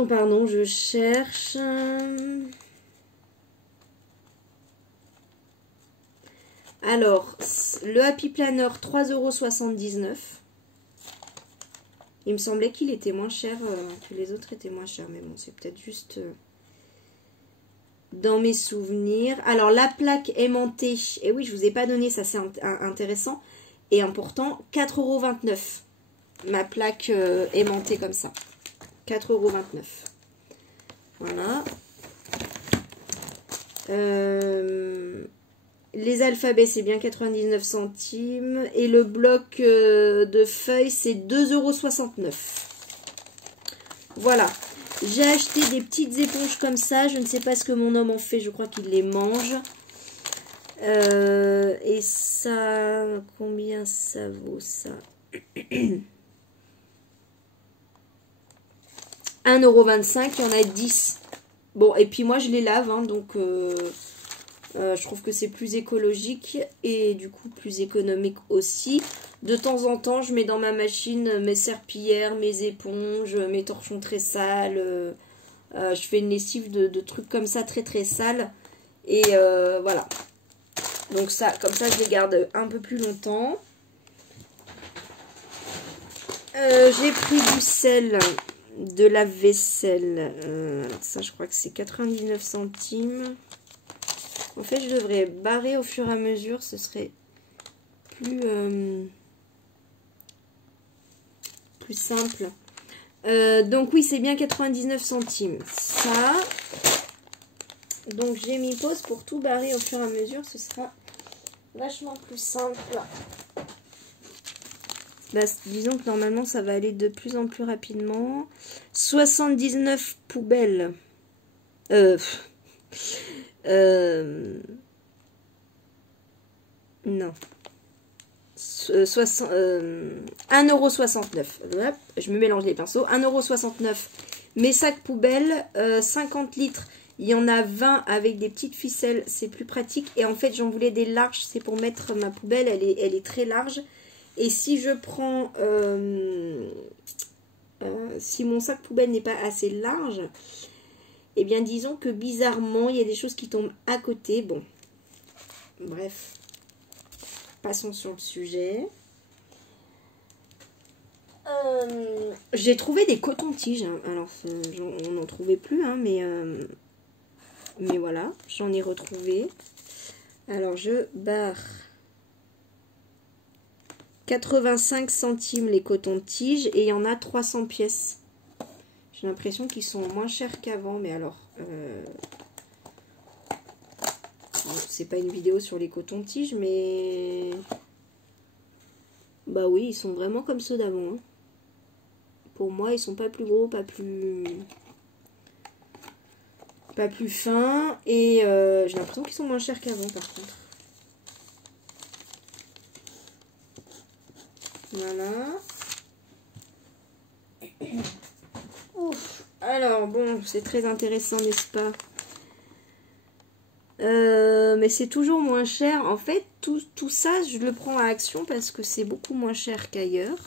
Pardon, je cherche. Alors, le Happy Planner, 3,79 €. Il me semblait qu'il était moins cher, que les autres étaient moins chers. Mais bon, c'est peut-être juste dans mes souvenirs. Alors, la plaque aimantée. Et oui, je ne vous ai pas donné, ça c'est intéressant et important. 4,29 €. Ma plaque aimantée comme ça. 4,29 €. Voilà. Les alphabets, c'est bien 99 centimes. Et le bloc de feuilles, c'est 2,69 €. Voilà. J'ai acheté des petites éponges comme ça. Je ne sais pas ce que mon homme en fait. Je crois qu'il les mange. Et ça, combien ça vaut ça? 1,25 €, il y en a 10. Bon, et puis moi je les lave, hein, donc je trouve que c'est plus écologique et du coup plus économique aussi. De temps en temps, je mets dans ma machine mes serpillères, mes éponges, mes torchons très sales. Je fais une lessive de trucs comme ça, très très sales. Et voilà. Donc ça, comme ça, je les garde un peu plus longtemps. J'ai pris du sel... de la vaisselle. Ça, je crois que c'est 99 centimes. En fait, je devrais barrer au fur et à mesure. Ce serait plus, plus simple. Donc oui, c'est bien 99 centimes. Ça. Donc j'ai mis pause pour tout barrer au fur et à mesure. Ce sera vachement plus simple. Bah, disons que normalement ça va aller de plus en plus rapidement. 79 poubelles. Non. 1,69 €. Hop, je me mélange les pinceaux. 1,69 €. Mes sacs poubelles, 50 litres. Il y en a 20 avec des petites ficelles. C'est plus pratique. Et en fait, j'en voulais des larges. C'est pour mettre ma poubelle. Elle est très large. Et si je prends, si mon sac poubelle n'est pas assez large, eh bien disons que bizarrement, il y a des choses qui tombent à côté. Bon, bref, passons sur le sujet. J'ai trouvé des cotons-tiges. Hein. Alors, on n'en trouvait plus, hein, mais voilà, j'en ai retrouvé. Alors, je barre... 85 centimes les cotons-tiges et il y en a 300 pièces. J'ai l'impression qu'ils sont moins chers qu'avant, mais alors... Bon, c'est pas une vidéo sur les cotons-tiges, mais... Bah oui, ils sont vraiment comme ceux d'avant. Hein. Pour moi, ils sont pas plus gros, pas plus fins. Et j'ai l'impression qu'ils sont moins chers qu'avant, par contre. Voilà. Ouf. Alors, bon, c'est très intéressant, n'est-ce pas? Mais c'est toujours moins cher. En fait, tout ça, je le prends à Action parce que c'est beaucoup moins cher qu'ailleurs.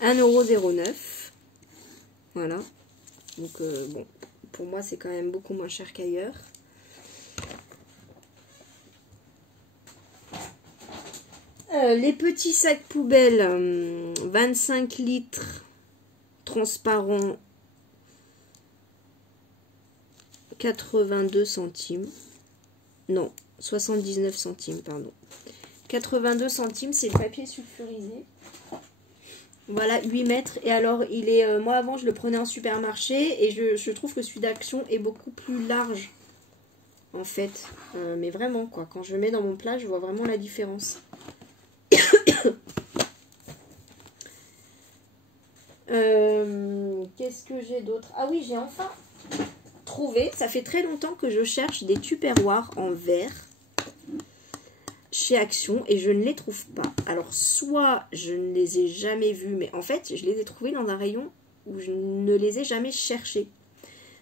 €1,09 €. Voilà. Donc, bon, pour moi, c'est quand même beaucoup moins cher qu'ailleurs. Les petits sacs poubelles, 25 litres transparent, 82 centimes. Non, 79 centimes, pardon. 82 centimes, c'est le papier sulfurisé. Voilà, 8 mètres. Et alors, il est... moi, avant, je le prenais en supermarché. Et je trouve que celui d'Action est beaucoup plus large. En fait. Mais vraiment, quoi. Quand je le mets dans mon plat, je vois vraiment la différence. Qu'est-ce que j'ai d'autre? Ah oui, j'ai enfin trouvé. Ça fait très longtemps que je cherche des tupperwares en verre chez Action et je ne les trouve pas. Alors soit je ne les ai jamais vus, mais en fait je les ai trouvés dans un rayon où je ne les ai jamais cherchés.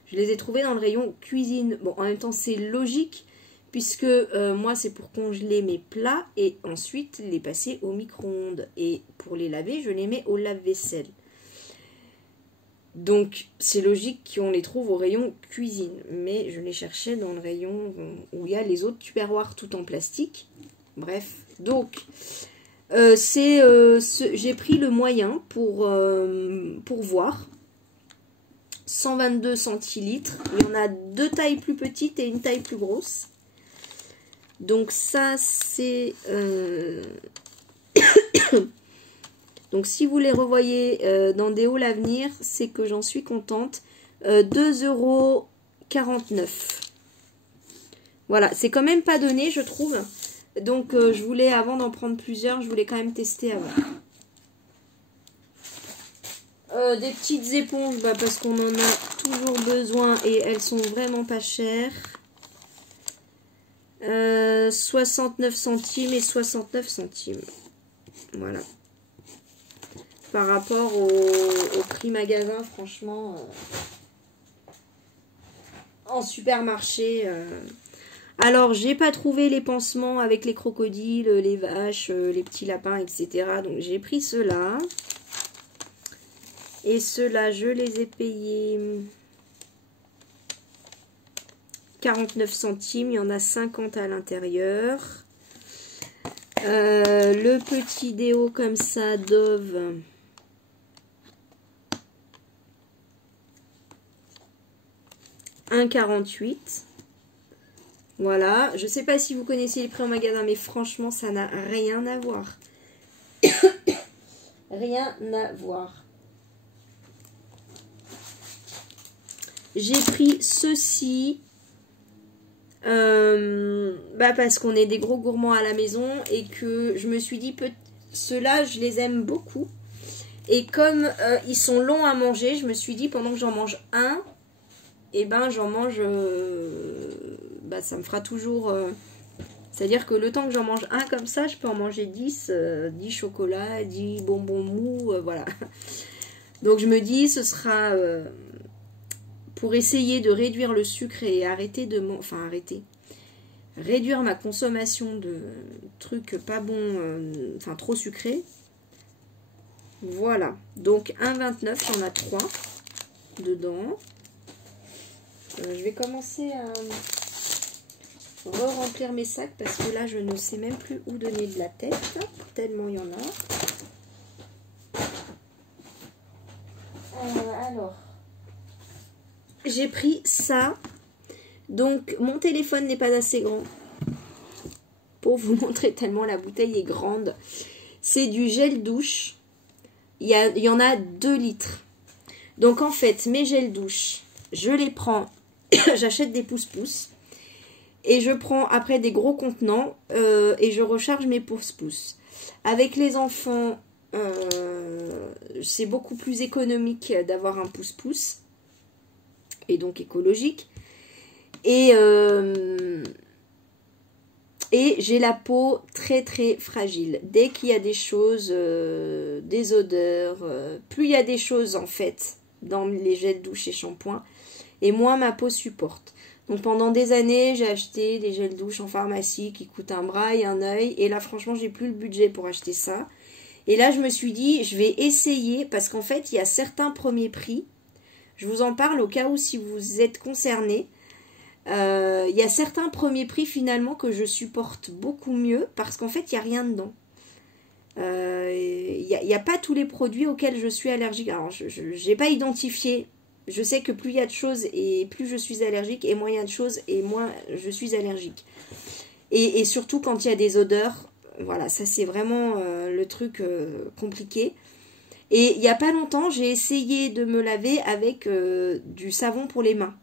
Je les ai trouvés dans le rayon cuisine. Bon, en même temps c'est logique puisque moi c'est pour congeler mes plats et ensuite les passer au micro-ondes. Et pour les laver, je les mets au lave-vaisselle. Donc c'est logique qu'on les trouve au rayon cuisine. Mais je les cherchais dans le rayon où il y a les autres tupperwares tout en plastique. Bref, donc j'ai pris le moyen pour voir. 122 centilitres. Il y en a deux tailles plus petites et une taille plus grosse. Donc ça c'est... Donc si vous les revoyez dans des hauls à venir, c'est que j'en suis contente. 2,49 €. Voilà, c'est quand même pas donné, je trouve. Donc je voulais, avant d'en prendre plusieurs, je voulais quand même tester avant. Des petites éponges, bah, parce qu'on en a toujours besoin et elles sont vraiment pas chères. 69 centimes et 69 centimes. Voilà. Par rapport au prix magasin, franchement, en supermarché... Alors, j'ai pas trouvé les pansements avec les crocodiles, les vaches, les petits lapins, etc. Donc, j'ai pris ceux-là. Et ceux-là, je les ai payés 49 centimes. Il y en a 50 à l'intérieur. Le petit déo comme ça, Dove. « 1,48 €. Voilà, je sais pas si vous connaissez les prix en magasin, mais franchement, ça n'a rien à voir. Rien à voir. J'ai pris ceci parce qu'on est des gros gourmands à la maison et que je me suis dit, ceux-là, je les aime beaucoup. Et comme ils sont longs à manger, je me suis dit, pendant que j'en mange un, et ben j'en mange, ça me fera toujours, c'est-à-dire que le temps que j'en mange un comme ça, je peux en manger 10, 10 chocolats, 10 bonbons mous, voilà. Donc je me dis, ce sera pour essayer de réduire le sucre et arrêter de, réduire ma consommation de trucs pas bons, trop sucrés. Voilà, donc 1,29 €, il y en a 3 dedans. Je vais commencer à re-remplir mes sacs parce que là je ne sais même plus où donner de la tête, tellement il y en a. Alors, j'ai pris ça. Donc mon téléphone n'est pas assez grand pour vous montrer tellement la bouteille est grande. C'est du gel douche. Il y en a 2 litres. Donc en fait mes gels douche, je les prends, j'achète des pouces-pouces. Et je prends après des gros contenants et je recharge mes pouces-pouces. Avec les enfants, c'est beaucoup plus économique d'avoir un pouce-pouce. Et donc écologique. Et j'ai la peau très très fragile. Dès qu'il y a des choses, des odeurs, plus il y a des choses en fait dans les gels douche et shampoing, et moins ma peau supporte. Donc pendant des années, j'ai acheté des gels douche en pharmacie qui coûtent un bras et un œil. Et là, franchement, j'ai plus le budget pour acheter ça. Et là, je me suis dit, je vais essayer parce qu'en fait, il y a certains premiers prix. Je vous en parle au cas où si vous êtes concernés. Il y a certains premiers prix finalement que je supporte beaucoup mieux parce qu'en fait, il n'y a rien dedans. Il n'y a pas tous les produits auxquels je suis allergique. Alors, je n'ai pas identifié. Je sais que plus il y a de choses et plus je suis allergique, et moins il y a de choses et moins je suis allergique. Et surtout quand il y a des odeurs, voilà, ça c'est vraiment le truc compliqué. Et il n'y a pas longtemps, j'ai essayé de me laver avec du savon pour les mains.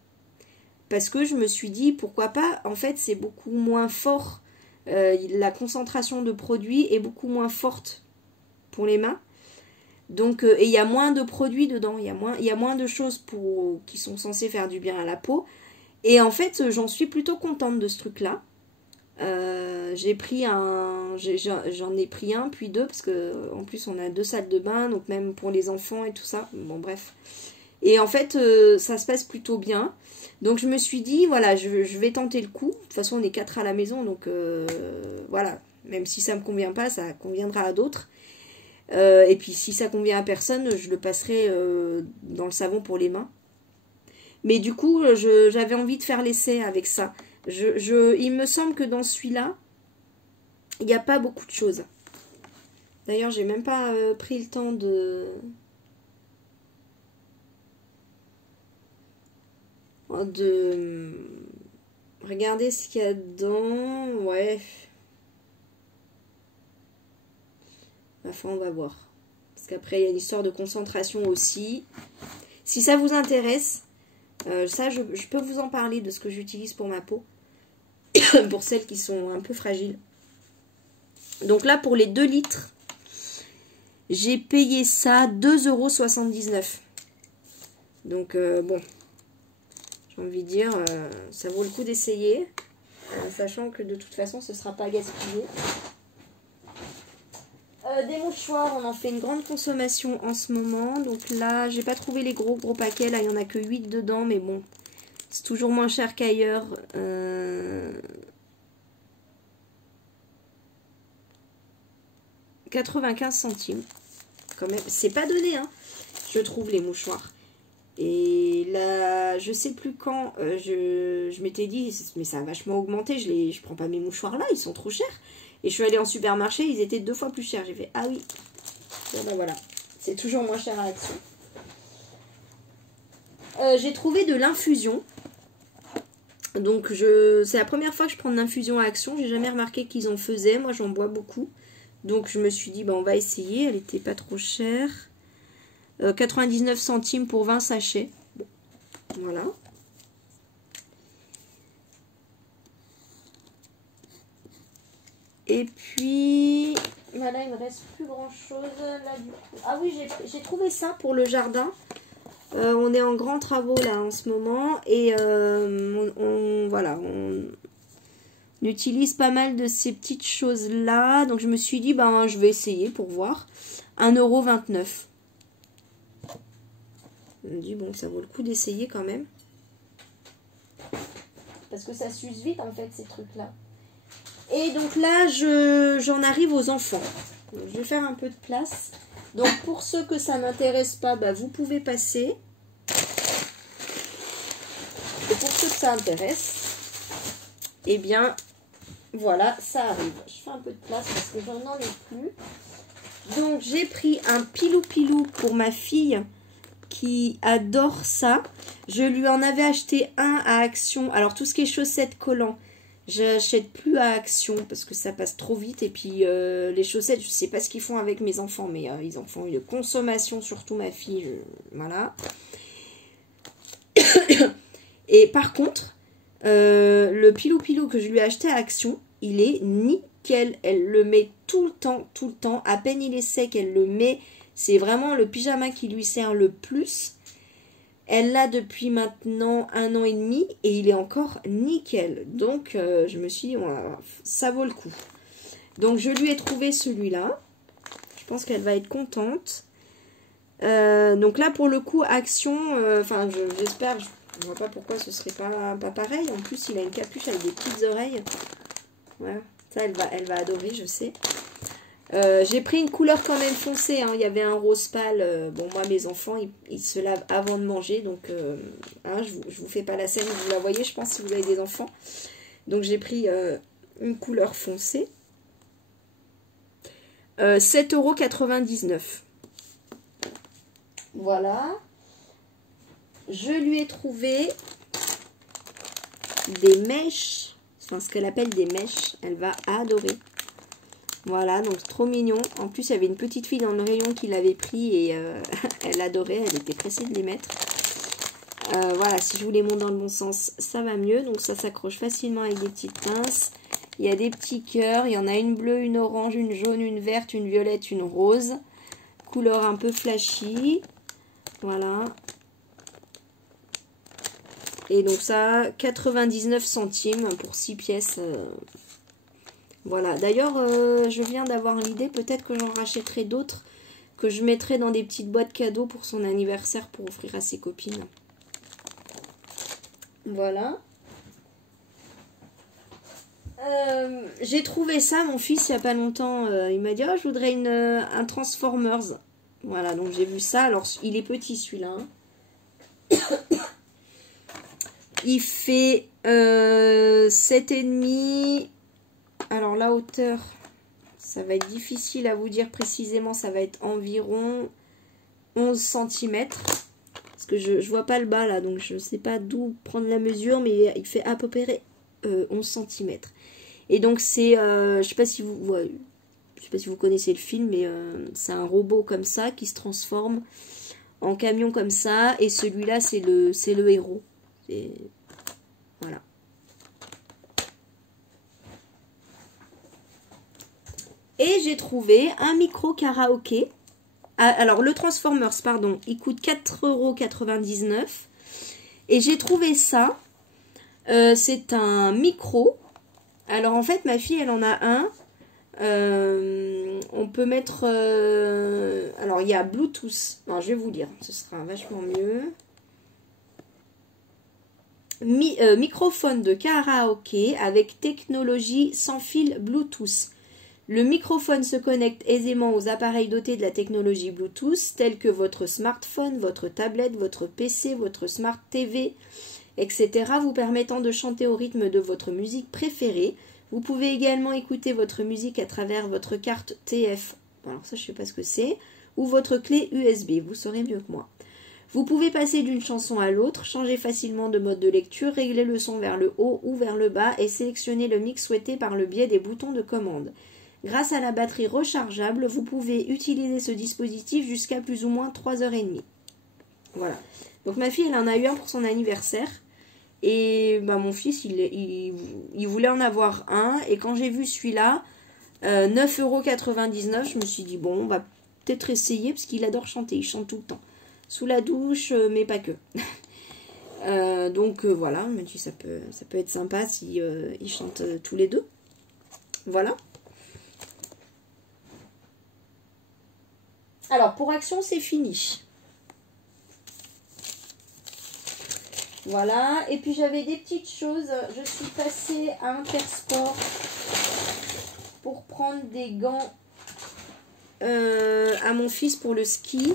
Parce que je me suis dit, pourquoi pas, en fait c'est beaucoup moins fort, la concentration de produits est beaucoup moins forte pour les mains. Donc, et il y a moins de produits dedans, il y a moins de choses qui sont censées faire du bien à la peau. Et en fait, j'en suis plutôt contente de ce truc-là. J'en ai pris un, puis deux, parce que en plus on a 2 salles de bain, donc même pour les enfants et tout ça. Bon, bref. Et en fait, ça se passe plutôt bien. Donc je me suis dit, voilà, je vais tenter le coup. De toute façon, on est 4 à la maison, donc voilà. Même si ça me convient pas, ça conviendra à d'autres. Et puis si ça convient à personne, je le passerai dans le savon pour les mains. Mais du coup, j'avais envie de faire l'essai avec ça. Il me semble que dans celui-là, il n'y a pas beaucoup de choses. D'ailleurs, j'ai même pas pris le temps de regarder ce qu'il y a dedans. Ouais. Enfin, on va voir. Parce qu'après, il y a une histoire de concentration aussi. Si ça vous intéresse, ça, je peux vous en parler de ce que j'utilise pour ma peau. Pour celles qui sont un peu fragiles. Donc là, pour les 2 litres, j'ai payé ça 2,79 €. Donc, bon, j'ai envie de dire, ça vaut le coup d'essayer. Sachant que de toute façon, ce ne sera pas gaspillé. Des mouchoirs, on en fait une grande consommation en ce moment. Donc là, j'ai pas trouvé les gros paquets. Là, il n'y en a que 8 dedans. Mais bon, c'est toujours moins cher qu'ailleurs. 95 centimes. Quand même, c'est pas donné, hein. Je trouve les mouchoirs. Et là, je sais plus quand, je m'étais dit, mais ça a vachement augmenté. Je prends pas mes mouchoirs là, ils sont trop chers. Et je suis allée en supermarché, ils étaient 2 fois plus chers. J'ai fait, ah oui. Bon ben voilà, c'est toujours moins cher à Action. J'ai trouvé de l'infusion. Donc c'est la première fois que je prends de l'infusion à Action. J'ai jamais remarqué qu'ils en faisaient. Moi j'en bois beaucoup. Donc je me suis dit, bah, on va essayer. Elle était pas trop chère. 99 centimes pour 20 sachets. Bon, voilà. Et puis, voilà, il me reste plus grand chose là du coup. Ah oui, j'ai trouvé ça pour le jardin. On est en grands travaux là en ce moment. Et voilà, on utilise pas mal de ces petites choses là. Donc je me suis dit, ben je vais essayer pour voir. 1,29 €. Je me dis, bon, ça vaut le coup d'essayer quand même. Parce que ça s'use vite en fait ces trucs là. Et donc là, j'en arrive aux enfants. Donc, je vais faire un peu de place. Donc pour ceux que ça n'intéresse pas, bah, vous pouvez passer. Et pour ceux que ça intéresse, eh bien, voilà, ça arrive. Je fais un peu de place parce que j'en ai plus. Donc j'ai pris un pilou-pilou pour ma fille qui adore ça. Je lui en avais acheté un à Action. Alors tout ce qui est chaussettes collants, j'achète plus à Action parce que ça passe trop vite. Et puis les chaussettes, je sais pas ce qu'ils font avec mes enfants, mais ils en font une consommation, surtout ma fille. Voilà. Et par contre, le pilou-pilou que je lui ai acheté à Action, il est nickel. Elle le met tout le temps. À peine il est sec, elle le met. C'est vraiment le pyjama qui lui sert le plus. Elle l'a depuis maintenant 1 an et demi et il est encore nickel. Donc, je me suis dit, voilà, ça vaut le coup. Donc, je lui ai trouvé celui-là. Je pense qu'elle va être contente. Donc là, pour le coup, Action, enfin, j'espère, je ne vois pas pourquoi ce serait pas pareil. En plus, il a une capuche avec des petites oreilles. Voilà. Ça, elle va adorer, je sais. J'ai pris une couleur quand même foncée, hein. Il y avait un rose pâle. Bon, moi, mes enfants, ils se lavent avant de manger. Donc, hein, je vous fais pas la scène, vous la voyez, je pense, si vous avez des enfants. Donc, j'ai pris une couleur foncée. 7,99 €. Voilà. Je lui ai trouvé des mèches. Enfin, ce qu'elle appelle des mèches. Elle va adorer. Voilà, donc trop mignon. En plus, il y avait une petite fille dans le rayon qui l'avait pris et elle adorait. Elle était pressée de les mettre. Voilà, si je vous les montre dans le bon sens, ça va mieux. Donc ça s'accroche facilement avec des petites pinces. Il y a des petits cœurs. Il y en a une bleue, une orange, une jaune, une verte, une violette, une rose. Couleur un peu flashy. Voilà. Et donc ça, 99 centimes pour 6 pièces. Voilà. D'ailleurs, je viens d'avoir l'idée, peut-être que j'en rachèterai d'autres, que je mettrai dans des petites boîtes cadeaux pour son anniversaire pour offrir à ses copines. Voilà. J'ai trouvé ça, mon fils, il n'y a pas longtemps. Il m'a dit, oh, je voudrais un Transformers. Voilà, donc j'ai vu ça. Alors, il est petit celui-là. Hein. Il fait 7,5. Alors, la hauteur, ça va être difficile à vous dire précisément. Ça va être environ 11 cm. Parce que je vois pas le bas là, donc je sais pas d'où prendre la mesure. Mais il fait à peu près 11 cm. Et donc, c'est, je sais pas si vous... Ouais, je sais pas si vous connaissez le film, mais c'est un robot comme ça qui se transforme en camion comme ça. Et celui-là, c'est le héros. Voilà. Et j'ai trouvé un micro karaoké. Alors, le Transformers, pardon, il coûte 4,99 €. Et j'ai trouvé ça. C'est un micro. Alors, en fait, ma fille, elle en a un. On peut mettre... alors, il y a Bluetooth. Non, je vais vous dire. Ce sera vachement mieux. Microphone de karaoké avec technologie sans fil Bluetooth. Le microphone se connecte aisément aux appareils dotés de la technologie Bluetooth, tels que votre smartphone, votre tablette, votre PC, votre Smart TV, etc., vous permettant de chanter au rythme de votre musique préférée. Vous pouvez également écouter votre musique à travers votre carte TF, alors ça je ne sais pas ce que c'est, ou votre clé USB, vous saurez mieux que moi. Vous pouvez passer d'une chanson à l'autre, changer facilement de mode de lecture, régler le son vers le haut ou vers le bas et sélectionner le mix souhaité par le biais des boutons de commande. Grâce à la batterie rechargeable, vous pouvez utiliser ce dispositif jusqu'à plus ou moins 3h30. Voilà. Donc ma fille, elle en a eu un pour son anniversaire. Et bah, mon fils, il voulait en avoir un. Et quand j'ai vu celui-là, 9,99 €, je me suis dit, bon, on va peut-être essayer parce qu'il adore chanter. Il chante tout le temps. Sous la douche, mais pas que. Donc voilà, je me dis, ça peut être sympa si ils chantent tous les deux. Voilà. Alors, pour Action, c'est fini. Voilà. Et puis, j'avais des petites choses. Je suis passée à Intersport pour prendre des gants à mon fils pour le ski.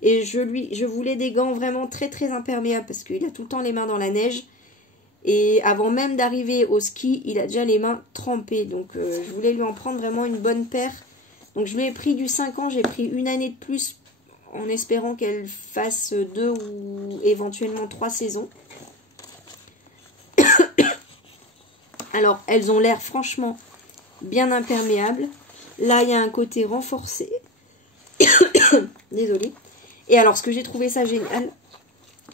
Et je voulais des gants vraiment très, très imperméables parce qu'il a tout le temps les mains dans la neige. Et avant même d'arriver au ski, il a déjà les mains trempées. Donc, je voulais lui en prendre vraiment une bonne paire. Donc je lui ai pris du 5 ans, j'ai pris une année de plus en espérant qu'elle fasse 2 ou éventuellement 3 saisons. Alors elles ont l'air franchement bien imperméables. Là il y a un côté renforcé. Désolée. Et alors ce que j'ai trouvé ça génial,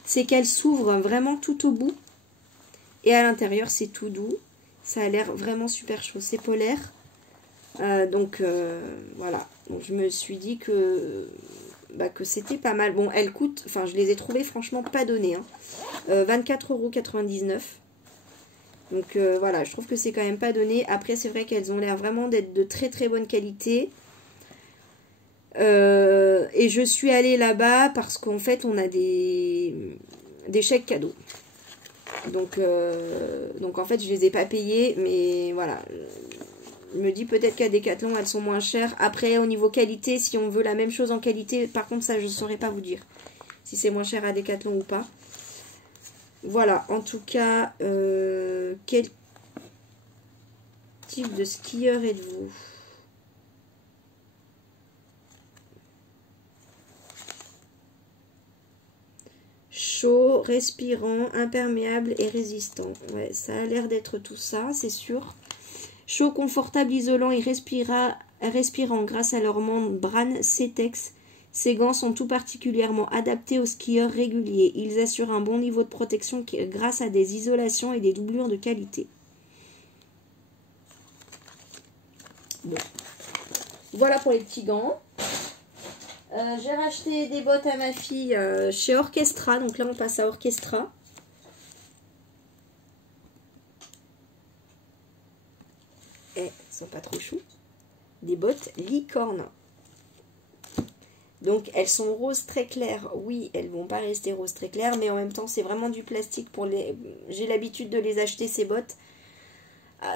c'est qu'elles s'ouvrent vraiment tout au bout. Et à l'intérieur c'est tout doux. Ça a l'air vraiment super chaud. C'est polaire. Donc voilà, donc je me suis dit que c'était pas mal. Bon, elles coûtent, enfin je les ai trouvées franchement pas données, hein. 24,99 €. Donc voilà, je trouve que c'est quand même pas donné. Après c'est vrai qu'elles ont l'air vraiment d'être de très très bonne qualité. Et je suis allée là-bas parce qu'en fait on a des chèques cadeaux. Donc en fait je les ai pas payés, mais voilà. Je me dis peut-être qu'à Decathlon, elles sont moins chères. Après, au niveau qualité, si on veut la même chose en qualité, par contre, ça, je ne saurais pas vous dire. Si c'est moins cher à Decathlon ou pas. Voilà, en tout cas, quel type de skieur êtes-vous? chaud, respirant, imperméable et résistant. Ouais, ça a l'air d'être tout ça, c'est sûr. Chaud, confortable, isolant et respirant grâce à leur membrane Cetex. Ces gants sont tout particulièrement adaptés aux skieurs réguliers. Ils assurent un bon niveau de protection grâce à des isolations et des doublures de qualité. Bon. Voilà pour les petits gants. J'ai racheté des bottes à ma fille chez Orchestra. Donc là, on passe à Orchestra. Et elles sont pas trop chou. Des bottes licorne. Donc elles sont roses très claires. Oui, elles vont pas rester roses très claires, mais en même temps, c'est vraiment du plastique pour les. J'ai l'habitude de les acheter ces bottes.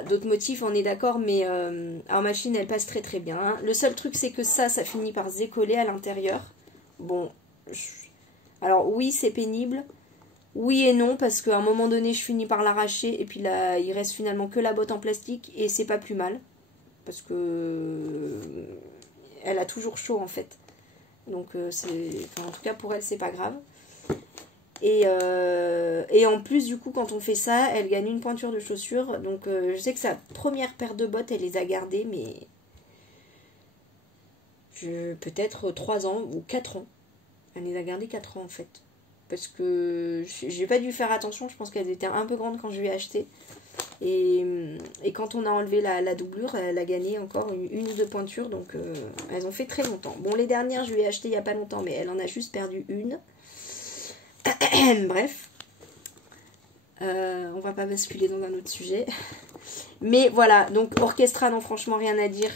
D'autres motifs, on est d'accord, mais en machine, elles passent très très bien. Hein. Le seul truc, c'est que ça finit par se décoller à l'intérieur. Bon, alors oui, c'est pénible. Oui et non, parce qu'à un moment donné, je finis par l'arracher, et puis là, il reste finalement que la botte en plastique, et c'est pas plus mal. Parce que elle a toujours chaud, en fait. Donc, en tout cas, pour elle, c'est pas grave. Et en plus, du coup, quand on fait ça, elle gagne une pointure de chaussure. Donc, je sais que sa première paire de bottes, elle les a gardées, mais peut-être 3 ans ou 4 ans. Elle les a gardées 4 ans, en fait. Parce que j'ai pas dû faire attention. Je pense qu'elles étaient un peu grandes quand je lui ai acheté. Et quand on a enlevé la doublure, elle a gagné encore une ou deux pointures. Donc, elles ont fait très longtemps. Bon, les dernières, je lui ai acheté il y a pas longtemps, mais elle en a juste perdu une. Bref, on va pas basculer dans un autre sujet. Mais voilà, donc Orchestra, non, franchement, rien à dire.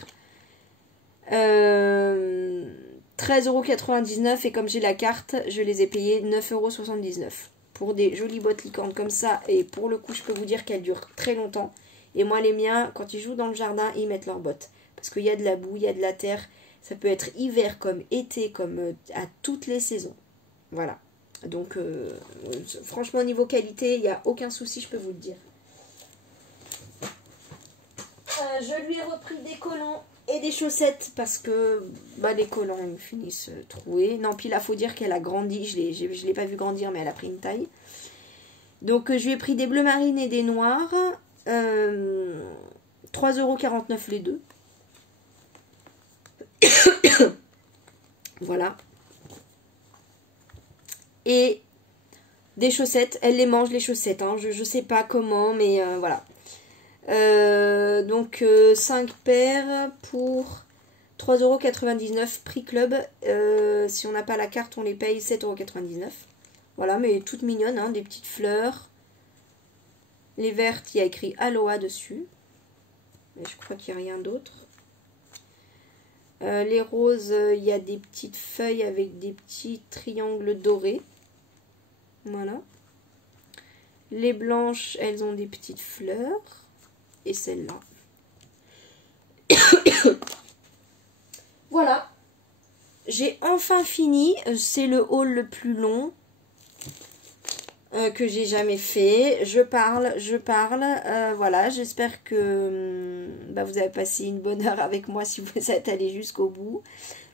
13,99 € et comme j'ai la carte, je les ai payés 9,79 € pour des jolies bottes licornes comme ça. Et pour le coup, je peux vous dire qu'elles durent très longtemps. Et moi, les miens, quand ils jouent dans le jardin, ils mettent leurs bottes. Parce qu'il y a de la boue, il y a de la terre. Ça peut être hiver comme été, comme à toutes les saisons. Voilà. Donc, franchement, au niveau qualité, il n'y a aucun souci, je peux vous le dire. Je lui ai repris des collants et des chaussettes parce que les collants ils finissent troués. Non, puis là, il faut dire qu'elle a grandi. Je ne l'ai pas vu grandir, mais elle a pris une taille. Donc, je lui ai pris des bleus marines et des noirs. 3,49 € les deux. Voilà. Et des chaussettes, elle les mange les chaussettes, hein. Je sais pas comment, mais voilà. Donc 5 paires pour 3,99 € prix club. Si on n'a pas la carte, on les paye 7,99 €. Voilà, mais toutes mignonnes, hein, des petites fleurs. Les vertes, il y a écrit Aloha dessus. Mais je crois qu'il n'y a rien d'autre. Les roses, il y a des petites feuilles avec des petits triangles dorés. Voilà. Les blanches, elles ont des petites fleurs. Et celle-là. Voilà. J'ai enfin fini. C'est le haul le plus long que j'ai jamais fait. Je parle. Voilà, j'espère que vous avez passé une bonne heure avec moi si vous êtes allé jusqu'au bout.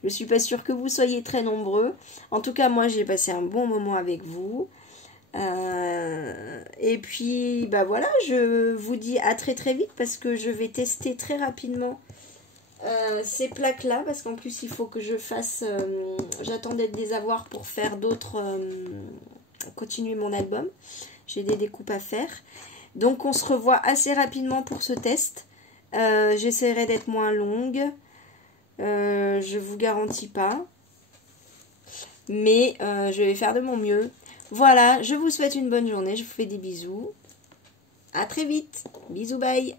Je suis pas sûre que vous soyez très nombreux. En tout cas, moi, j'ai passé un bon moment avec vous. Et puis, voilà, je vous dis à très très vite parce que je vais tester très rapidement ces plaques-là. Parce qu'en plus, il faut que je fasse... j'attendais de les avoir pour faire d'autres... continuer mon album. J'ai des découpes à faire. Donc, on se revoit assez rapidement pour ce test. J'essaierai d'être moins longue. Je vous garantis pas. Mais je vais faire de mon mieux. Voilà, je vous souhaite une bonne journée. Je vous fais des bisous. À très vite. Bisous, bye.